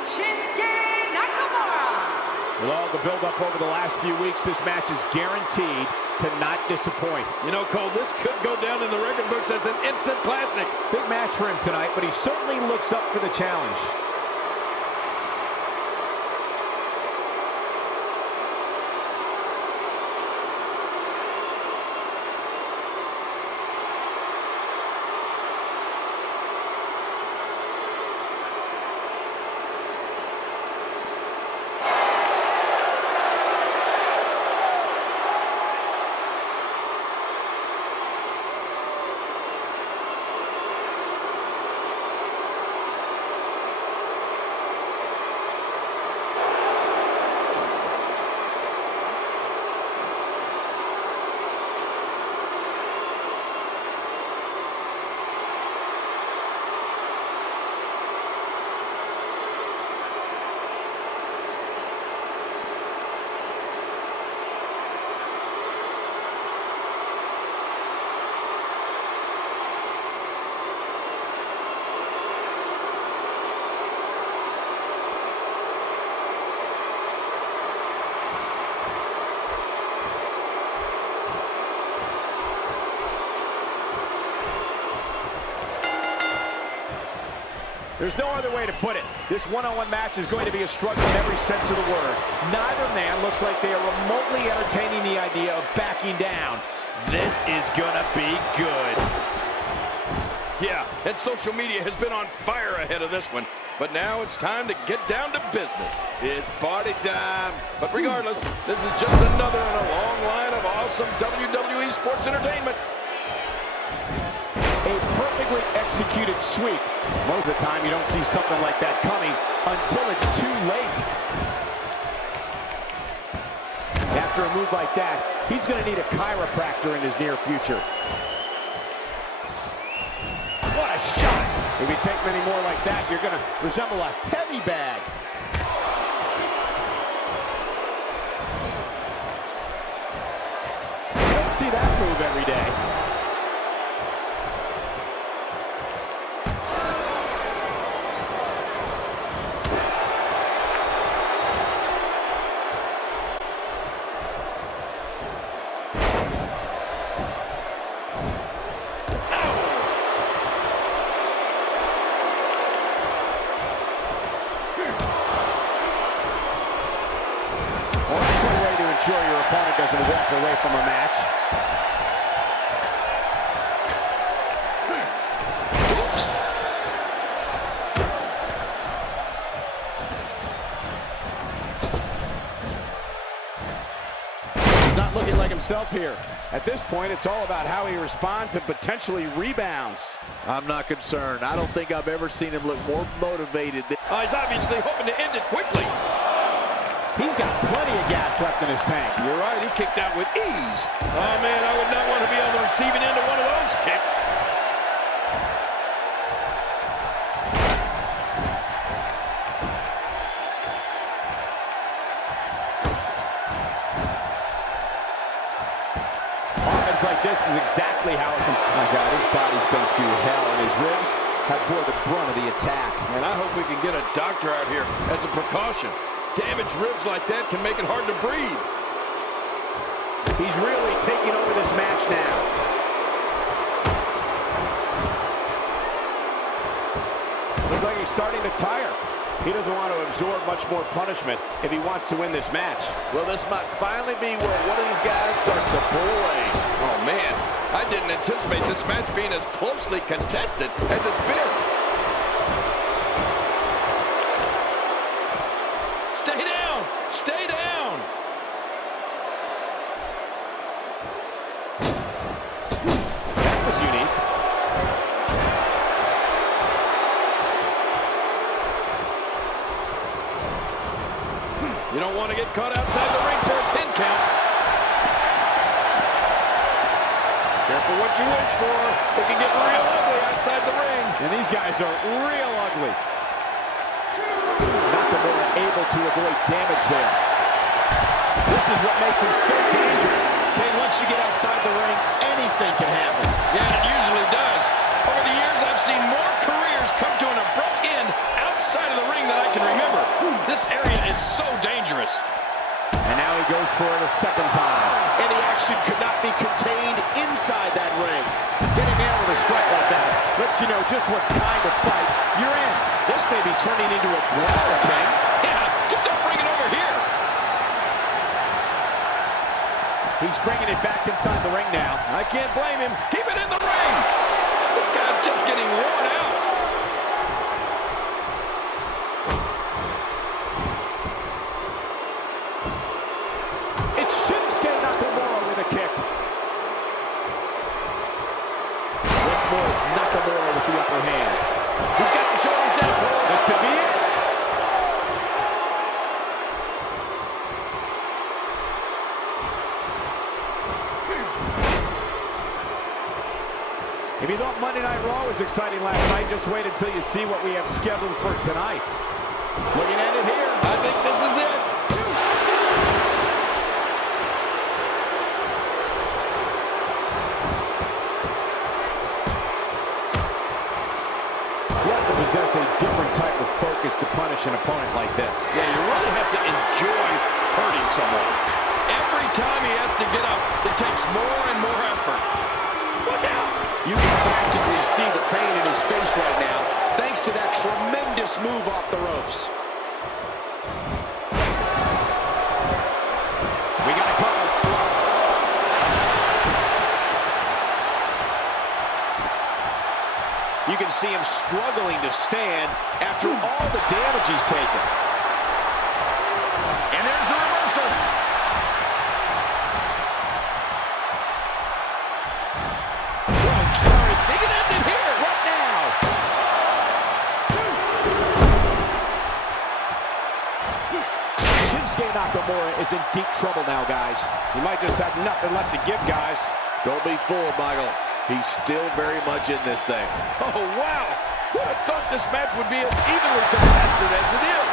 Shinsuke Nakamura. With all the build-up over the last few weeks, this match is guaranteed to not disappoint. You know, Cole, this could go down in the record books as an instant classic. Big match for him tonight, but he certainly looks up for the challenge. There's no other way to put it. This one-on-one match is going to be a struggle in every sense of the word. Neither man looks like they are remotely entertaining the idea of backing down. This is gonna be good. Yeah, and social media has been on fire ahead of this one. But now it's time to get down to business. It's party time. But regardless, this is just another in a long line of awesome WWE sports entertainment. A perfectly executed sweep. Most of the time you don't see something like that coming until it's too late. After a move like that, he's going to need a chiropractor in his near future. What a shot! If you take many more like that, you're going to resemble a heavy bag. You don't see that move every day. Ensure your opponent doesn't walk away from a match. Oops. He's not looking like himself here. At this point, it's all about how he responds and potentially rebounds. I'm not concerned. I don't think I've ever seen him look more motivated. He's obviously hoping to end it quickly. He's got plenty of gas left in his tank. You're right, he kicked out with ease. Oh, man, I would not want to be on the receiving end of one of those kicks. Offense like this is exactly how it can... Oh, my God, his body's been through hell, and his ribs have bore the brunt of the attack. And I hope we can get a doctor out here as a precaution. Damaged ribs like that can make it hard to breathe. He's really taking over this match now. Looks like he's starting to tire. He doesn't want to absorb much more punishment if he wants to win this match. Well, this might finally be where one of these guys starts to pull away. Oh, man. I didn't anticipate this match being as closely contested as it's been. Stay down! Stay down! That was unique. You don't want to get caught outside the ring for a 10 count. Careful what you wish for. It can get real ugly outside the ring. And these guys are real ugly. Nakamura able to avoid damage there. This is what makes him so dangerous. Okay, once you get outside the ring, anything can happen. Yeah, it usually does. Over the years, I've seen more careers come to an abrupt end outside of the ring than I can remember. This area is so dangerous. And now he goes for it a second time. Any action could not be contained inside that ring. Getting there with a strike like that lets you know just what kind of fight you're in. This may be turning into a brawl, King. Yeah, just don't bring it over here. He's bringing it back inside the ring now. I can't blame him. Keep it in the ring. This guy's just getting worn out. It's Shinsuke Nakamura with a kick. Once more, it's Nakamura with the upper hand. He's got the shoulders down. This could be it. If you thought Monday Night Raw was exciting last night, just wait until you see what we have scheduled for tonight. Looking at it here. I think this is it. You have to possess a different type of focus to punish an opponent like this. Yeah, you really have to enjoy hurting someone. Every time he has to get up, it takes more and more effort. Watch out! You can practically see the pain in his face right now, thanks to that tremendous move off the ropes. We got a cover. You can see him struggling to stand after all the damage he's taken. And there's the reversal. Sorry, they can end it here. What now? Shinsuke Nakamura is in deep trouble now, guys. He might just have nothing left to give, guys. Don't be fooled, Michael. He's still very much in this thing. Oh, wow. Who would have thought this match would be as evenly contested as it is?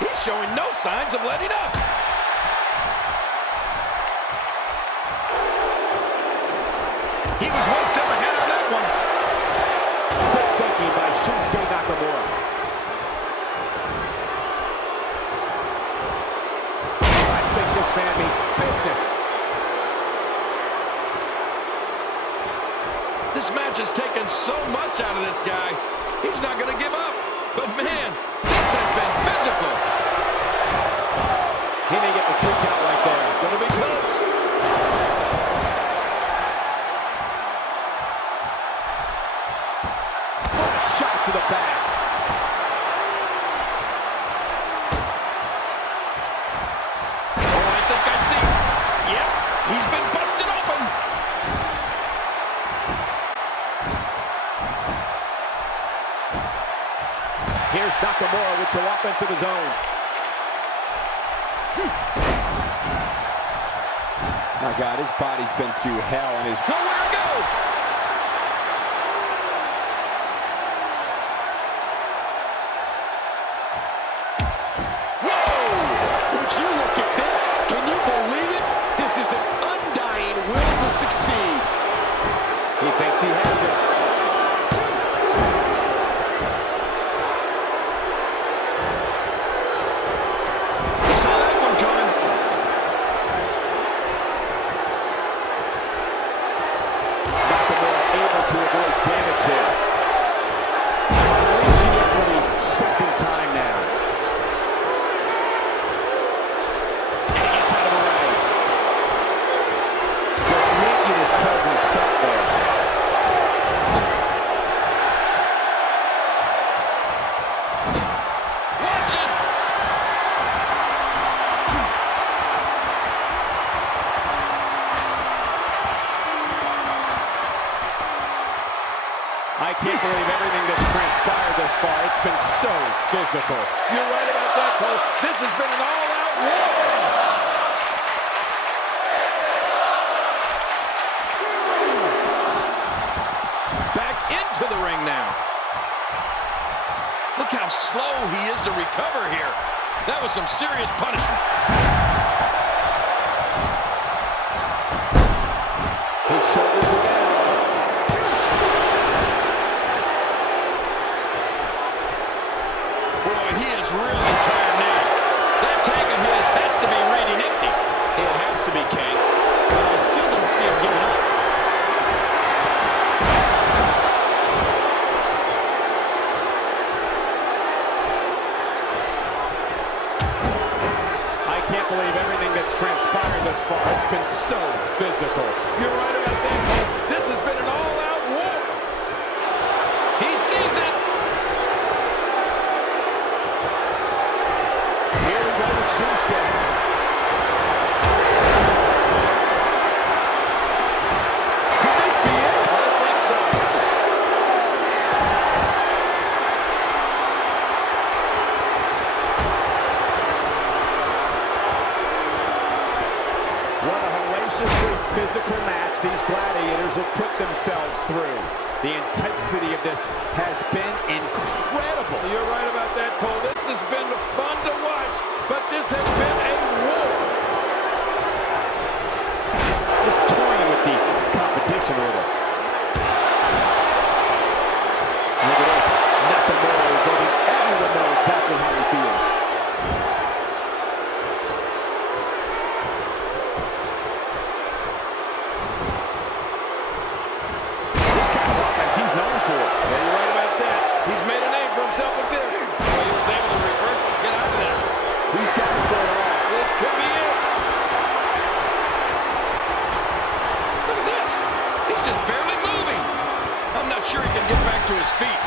He's showing no signs of letting up. He was one step ahead on that one. Quick thinking by Shinsuke Nakamura. I think this man means business. This match has taken so much out of this guy. He's not going to give up. But man, this has been physical. He may get the 3 count right there. Gonna be close. What a shot to the back. Oh, I think I see. Yep, he's been busted open. Here's Nakamura with some offense of his own. My God, his body's been through hell and his... Nowhere to go. Whoa! Would you look at this? Can you believe it? This is an undying will to succeed. He thinks he has it. He saw that one coming. Nakamura able to avoid I can't believe everything that's transpired thus far. It's been so physical. You're right about that, Cole. This has been an all-out war. Back into the ring now. Look how slow he is to recover here. That was some serious punishment. His shoulders are down. Boy, he is really tired now. That tank of his has to be reading empty. It has to be, King. But I still don't see him giving up. I can't believe everything that's transpired thus far. It's been so physical. You're right about that, Cole. This has been an all-out war. He sees it. Here we go with Shinsuke. Could this be it? I think so. What a hellaciously physical match these gladiators have put themselves through. The intensity of this has been incredible. You're right about that, Cole. This has been fun to watch, but this has been a war. Just toying with the competition a little. Look at this. Nakamura is letting everyone know exactly how he feels. This kind of offense he's known for. Yeah, you're right about that. He's made a name for himself with this. Well, he was able to reverse it and get out of there. He's going for it all. This could be it. Look at this. He's just barely moving. I'm not sure he can get back to his feet.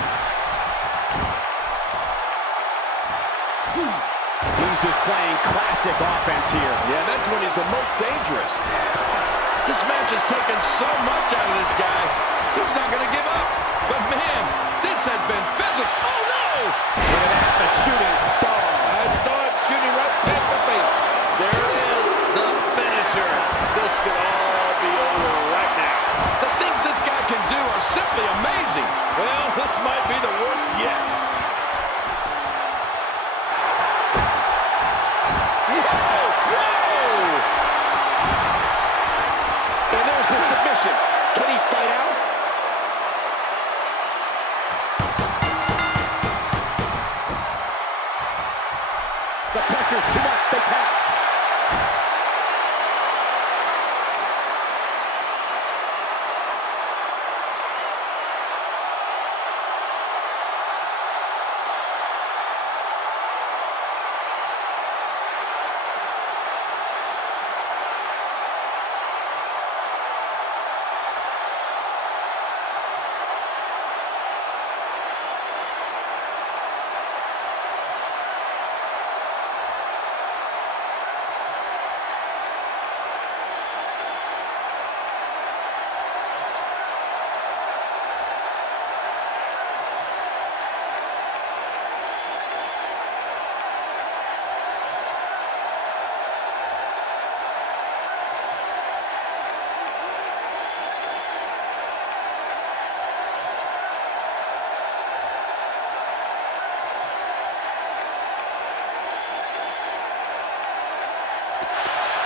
He's displaying classic offense here. Yeah, that's when he's the most dangerous. This match has taken so much out of this guy. He's not going to give up. But, man, this has been physical. Oh, no! Look at that, the shooting star. I saw it shooting right past my face. There it is, the finisher. This could all be over right now. The things this guy can do are simply amazing. Well, this might be the worst yet. Whoa! And there's the submission. Can he fight out? The pressure's too much. They tap.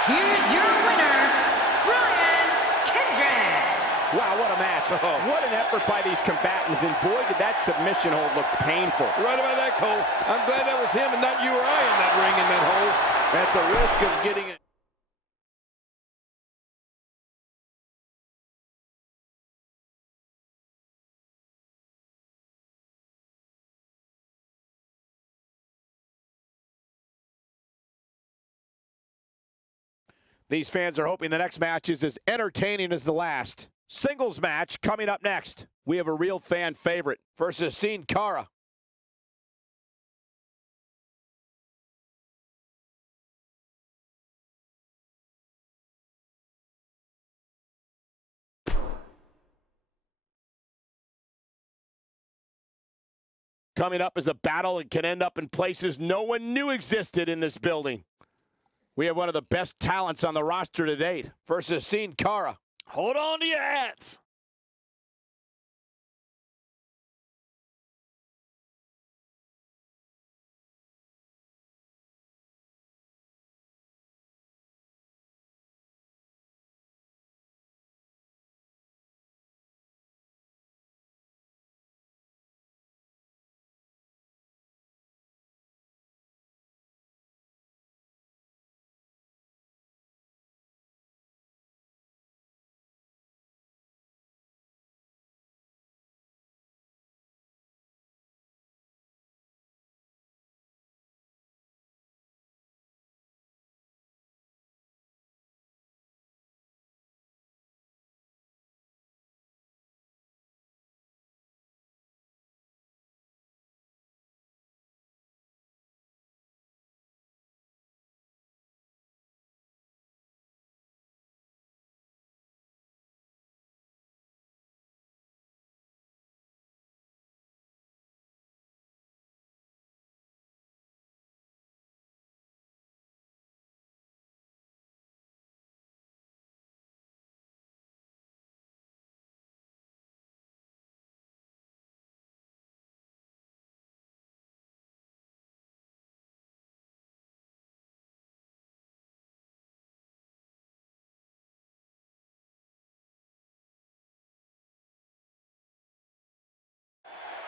Here's your winner, Brian Kendrick. Wow, what a match. What an effort by these combatants, and boy, did that submission hold look painful. You're right about that, Cole. I'm glad that was him and not you or I in that ring in that hole. At the risk of getting it. These fans are hoping the next match is as entertaining as the last. Singles match coming up next. We have a real fan favorite versus Sin Cara. Coming up is a battle that can end up in places no one knew existed in this building. We have one of the best talents on the roster to date versus Sin Cara. Hold on to your hats.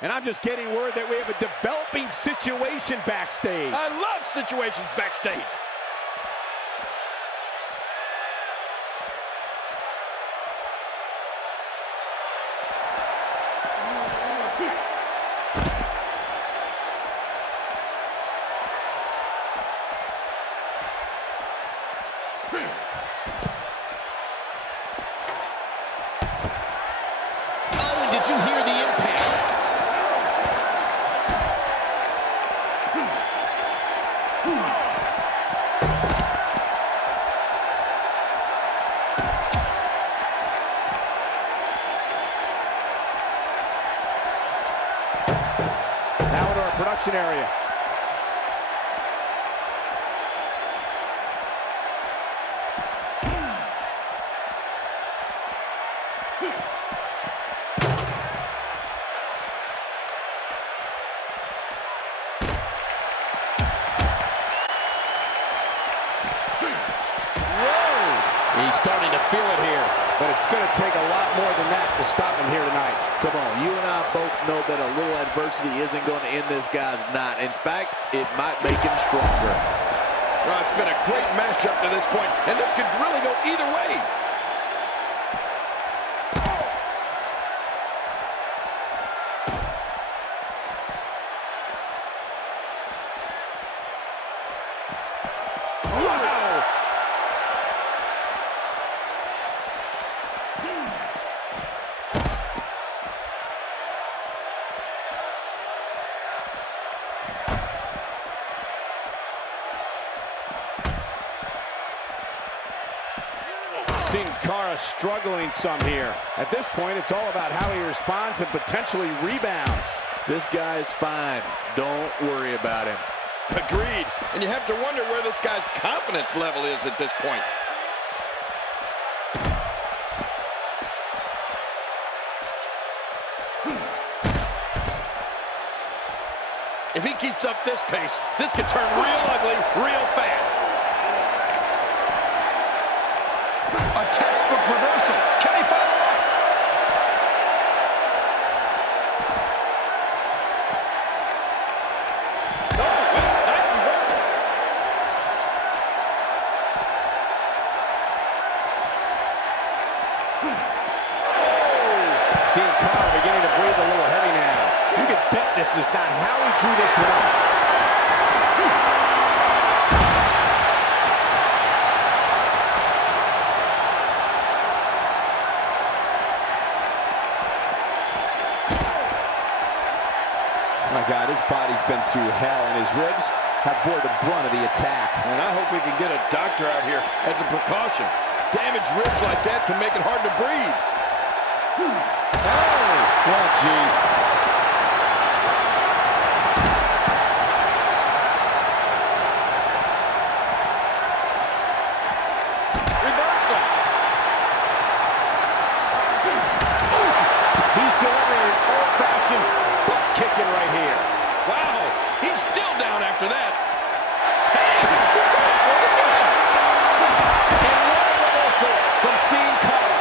And I'm just getting word that we have a developing situation backstage. I love situations backstage. Oh, and did you hear the impact? Now into our production area. He's starting to feel it here. But it's going to take a lot more than that to stop him here tonight. Come on, you and I both know that a little adversity isn't going to end this guy's night. In fact, it might make him stronger. Well, it's been a great match up to this point, and this could really go either way. Sin Cara struggling some here. At this point, it's all about how he responds and potentially rebounds. This guy's fine. Don't worry about him. Agreed. And you have to wonder where this guy's confidence level is at this point. If he keeps up this pace, this could turn real ugly real fast. A textbook reversal. Can he follow up? Oh, well, nice reversal. Sin Cara beginning to breathe a little heavy now. You can bet this is not how he drew this one up. My God, his body's been through hell, and his ribs have bore the brunt of the attack. And I hope we can get a doctor out here as a precaution. Damaged ribs like that can make it hard to breathe. Oh, well, jeez. kicking right here. Wow, he's still down after that. Hey, he's going for it again. And what a reversal from Steve Cole.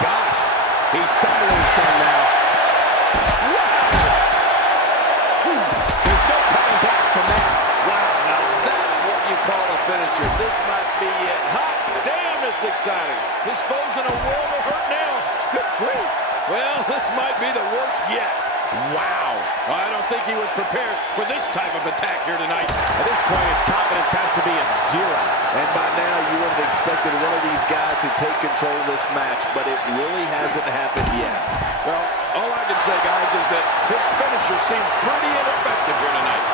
Gosh, he's stumbling some now. There's no coming back from that. Wow, now that's what you call a finisher. This might be it. Hot damn, it's exciting. His foe's in a world of hurt now. Good grief. Well, this might be the worst yet. Wow. I don't think he was prepared for this type of attack here tonight. At this point, his confidence has to be at zero. And by now, you would have expected one of these guys to take control of this match, but it really hasn't happened yet. Well, all I can say, guys, is that his finisher seems pretty ineffective here tonight.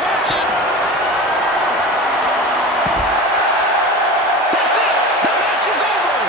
Watch it. That's it. The match is over.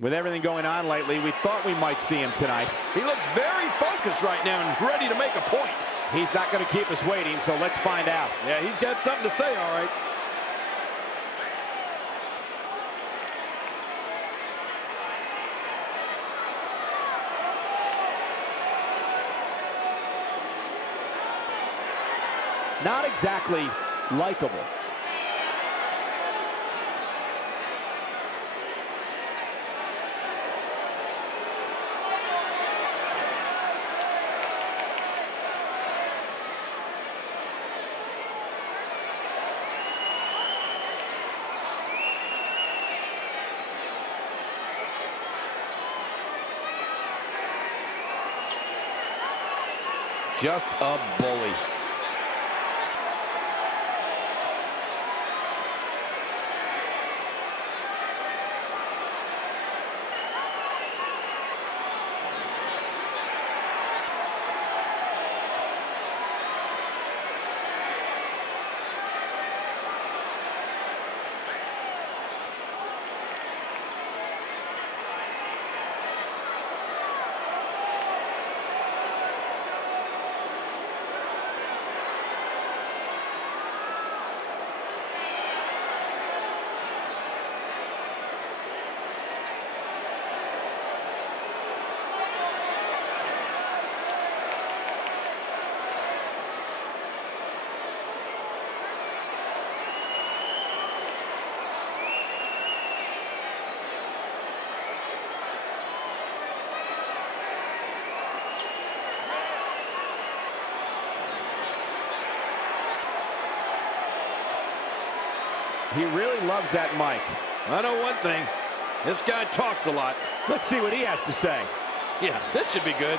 With everything going on lately, we thought we might see him tonight. He looks very focused right now and ready to make a point. He's not going to keep us waiting, so let's find out. Yeah, he's got something to say, all right. Not exactly likable. Just a bully. He really loves that mic. I know one thing. This guy talks a lot. Let's see what he has to say. Yeah, this should be good.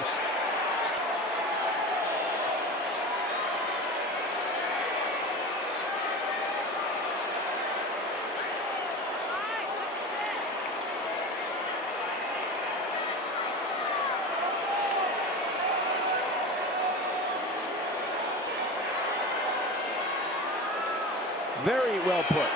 Very well put.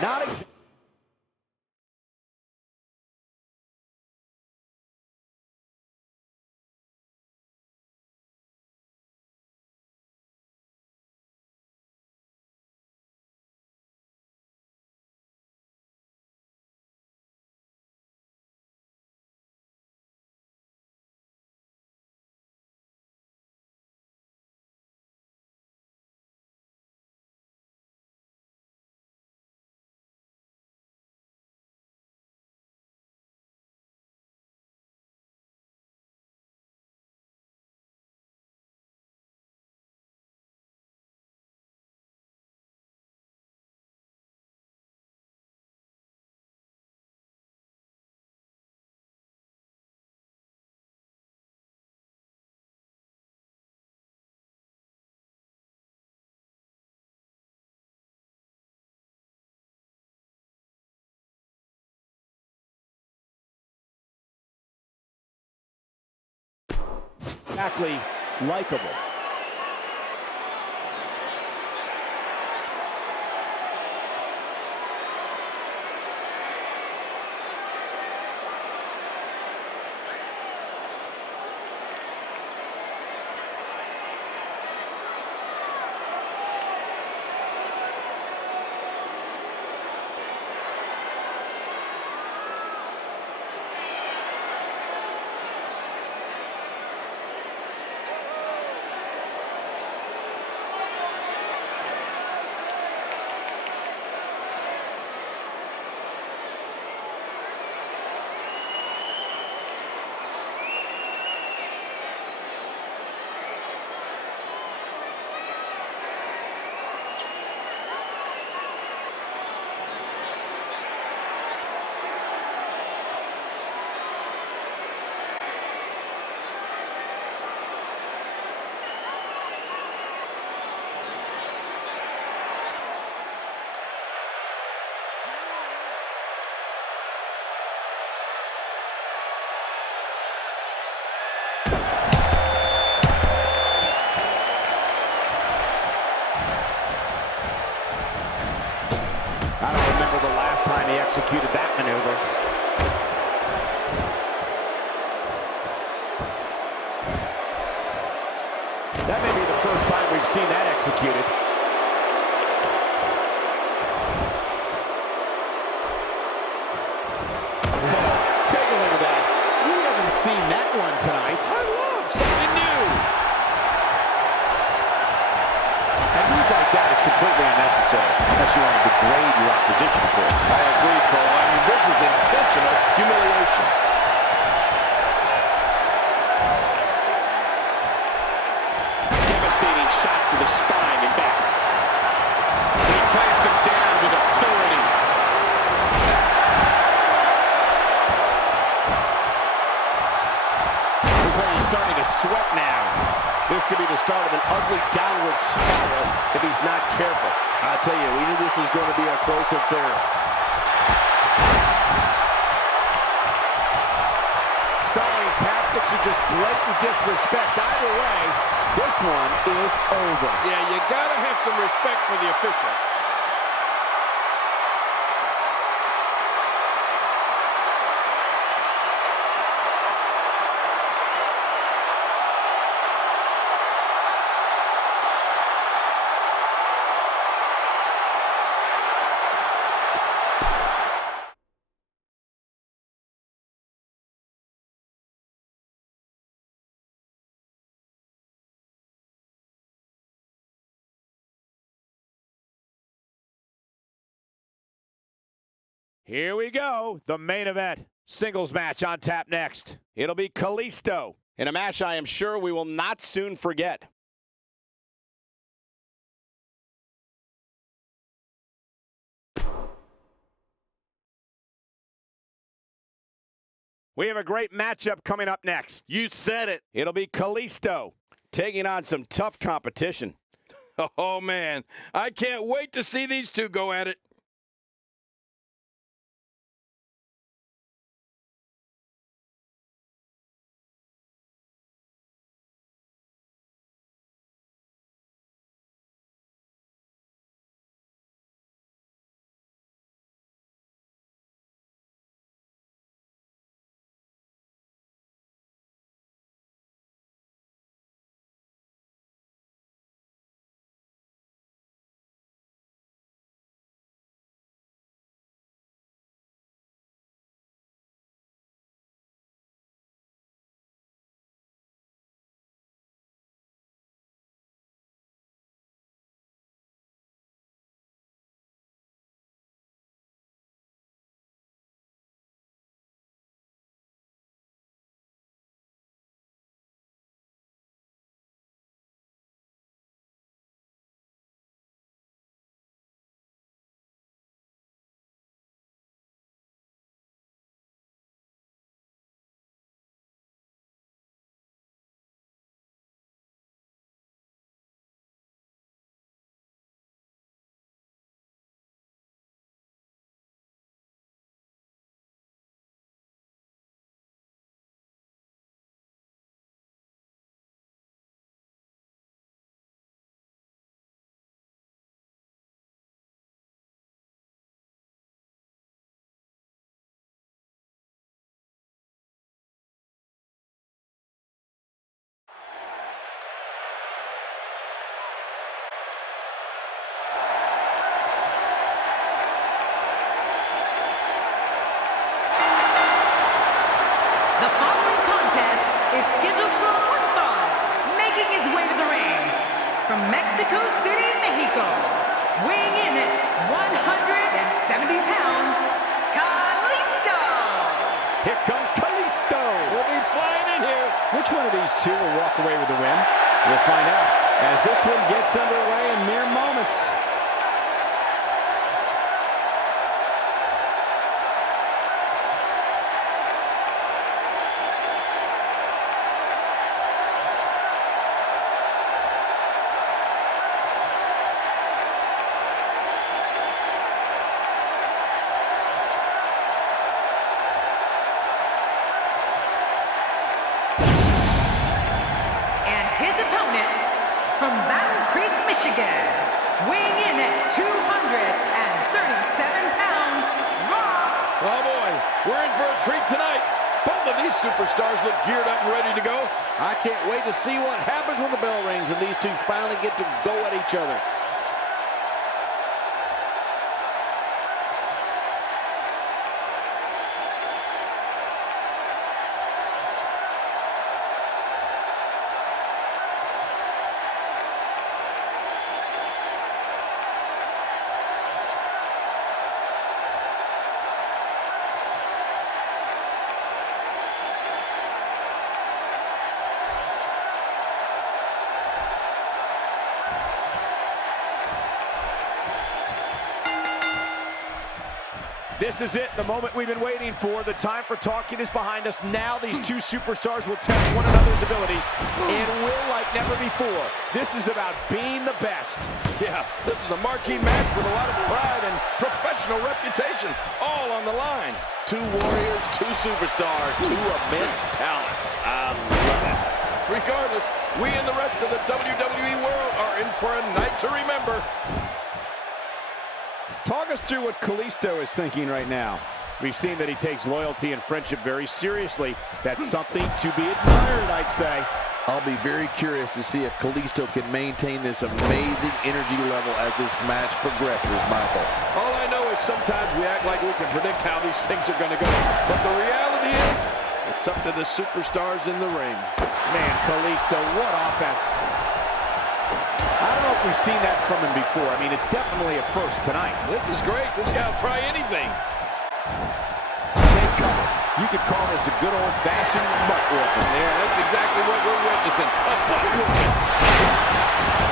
Not exactly. Likable. I don't remember the last time he executed that maneuver. That may be the first time we've seen that executed. Take a look at that. We haven't seen that one tonight. I love something new. And move like that is necessary. Unless you want to degrade your opposition, of course. I agree, Cole. I mean, this is intentional humiliation. Devastating shot to the spine and back. He plants him down with authority. Looks like he's starting to sweat now. This could be the start of an ugly downward spiral if he's not careful. I tell you, we knew this was going to be a close affair. Stalling tactics are just blatant disrespect. Either way, this one is over. Yeah, you got to have some respect for the officials. Here we go. The main event. Singles match on tap next. It'll be Kalisto in a match I am sure we will not soon forget. We have a great matchup coming up next. You said it. It'll be Kalisto taking on some tough competition. Oh, man. I can't wait to see these two go at it. The following contest is scheduled for one fall, making his way to the ring from Mexico City, Mexico, weighing in at 170 pounds, Kalisto. Here comes Kalisto. We'll be flying in here. Which one of these two will walk away with the win? We'll find out as this one gets underway in mere moments. His opponent from Battle Creek, Michigan, weighing in at 237 pounds, Raw. Oh, boy. We're in for a treat tonight. Both of these superstars look geared up and ready to go. I can't wait to see what happens when the bell rings and these two finally get to go at each other. This is it, the moment we've been waiting for. The time for talking is behind us. Now these two superstars will test one another's abilities and will like never before. This is about being the best. Yeah, this is a marquee match with a lot of pride and professional reputation, all on the line. Two warriors, two superstars, two immense talents. I love it. Regardless, we and the rest of the WWE world are in for a night to remember. Talk us through what Kalisto is thinking right now. We've seen that he takes loyalty and friendship very seriously. That's something to be admired, I'd say. I'll be very curious to see if Kalisto can maintain this amazing energy level as this match progresses, Michael. All I know is sometimes we act like we can predict how these things are going to go. But the reality is, it's up to the superstars in the ring. Man, Kalisto, what offense. I don't know if we've seen that from him before. I mean, it's definitely a first tonight. This is great. This guy will try anything. Take cover. You could call this a good old-fashioned butt whooping. Yeah, that's exactly what we're witnessing. A butt whooping.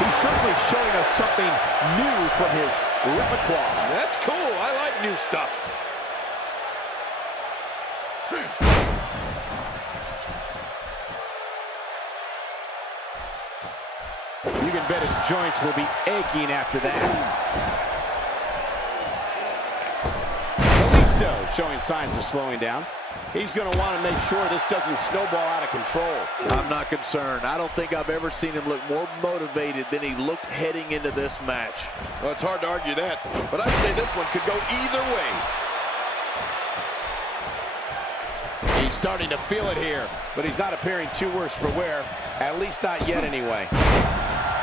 He's certainly showing us something new from his repertoire. That's cool. I like new stuff. You can bet his joints will be aching after that. Kalisto showing signs of slowing down. He's going to want to make sure this doesn't snowball out of control. I'm not concerned. I don't think I've ever seen him look more motivated than he looked heading into this match. Well, it's hard to argue that, but I'd say this one could go either way. He's starting to feel it here, but he's not appearing too worse for wear, at least not yet anyway.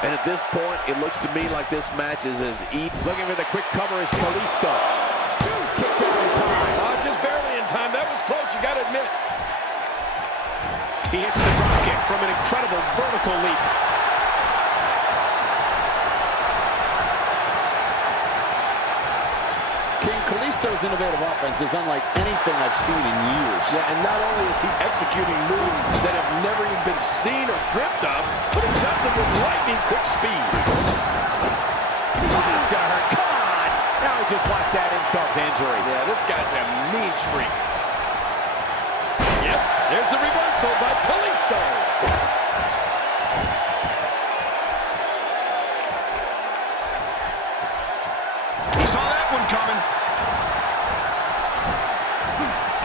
And at this point, it looks to me like this match is as even. Looking for the quick cover is Kalisto. Kicks out in time. Oh, just barely in time. That was close, you got to admit. He hits the drop kick from an incredible vertical leap. King, Kalisto's innovative offense is unlike anything I've seen in years. Yeah, and not only is he executing moves that have never even been seen or dreamt of, but he does it with lightning quick speed. Oh, that's gonna hurt. Come on! Now he just wants that insult to injury. Yeah, this guy's a mean streak. Yep, there's the reversal by Kalisto. He saw that one coming.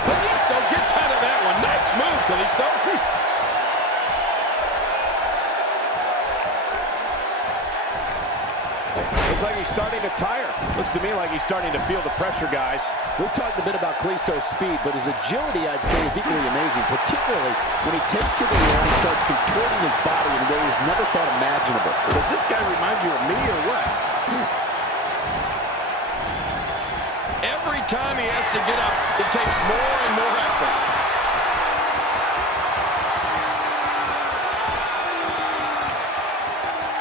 Kalisto gets out of that one. Nice move, Kalisto. Looks like he's starting to tire. Looks to me like he's starting to feel the pressure, guys. We've talked a bit about Kalisto's speed, but his agility, I'd say, is equally amazing, particularly when he takes to the air and he starts contorting his body in ways never thought imaginable. Does this guy remind you of me or what? Every time he has to get up, it takes more and more effort.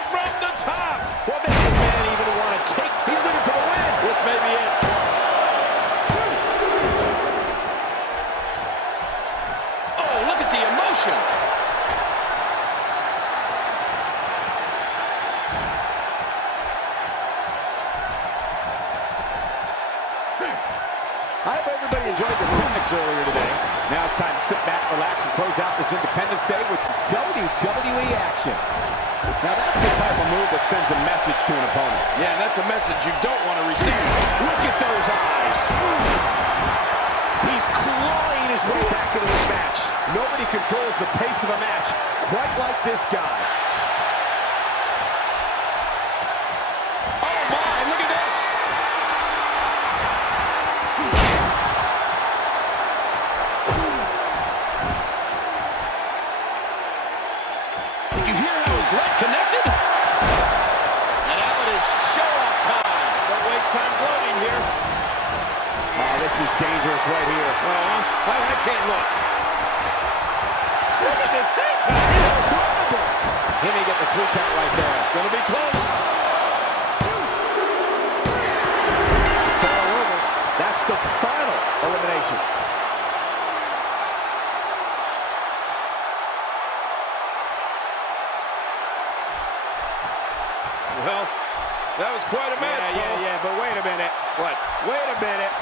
From the top. What makes a man even want to take? He's looking for the win. This may be it. Oh, look at the emotion. I hope everybody enjoyed the picnics earlier today. Now it's time to sit back, relax, and close out this Independence Day with some WWE action. Now that's the type of move that sends a message to an opponent. Yeah, that's a message you don't want to receive. Look at those eyes. He's clawing his way back into this match. Nobody controls the pace of a match quite like this guy. Oh my, look at this. Did you hear how his leg connected? And now it is show-off time. Don't waste time gloating here. Oh, this is dangerous right here. I can't look. Look at this hang time. Incredible. He may get the 3 count right there. Gonna be close. It's all over. That's the final elimination. Well, that was quite a match, Yeah, but wait a a minute. What? Wait a minute.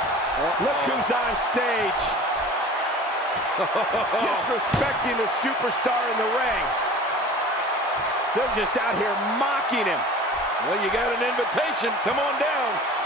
Look who's on stage. Disrespecting the superstar in the ring. They're just out here mocking him. Well, you got an invitation. Come on down.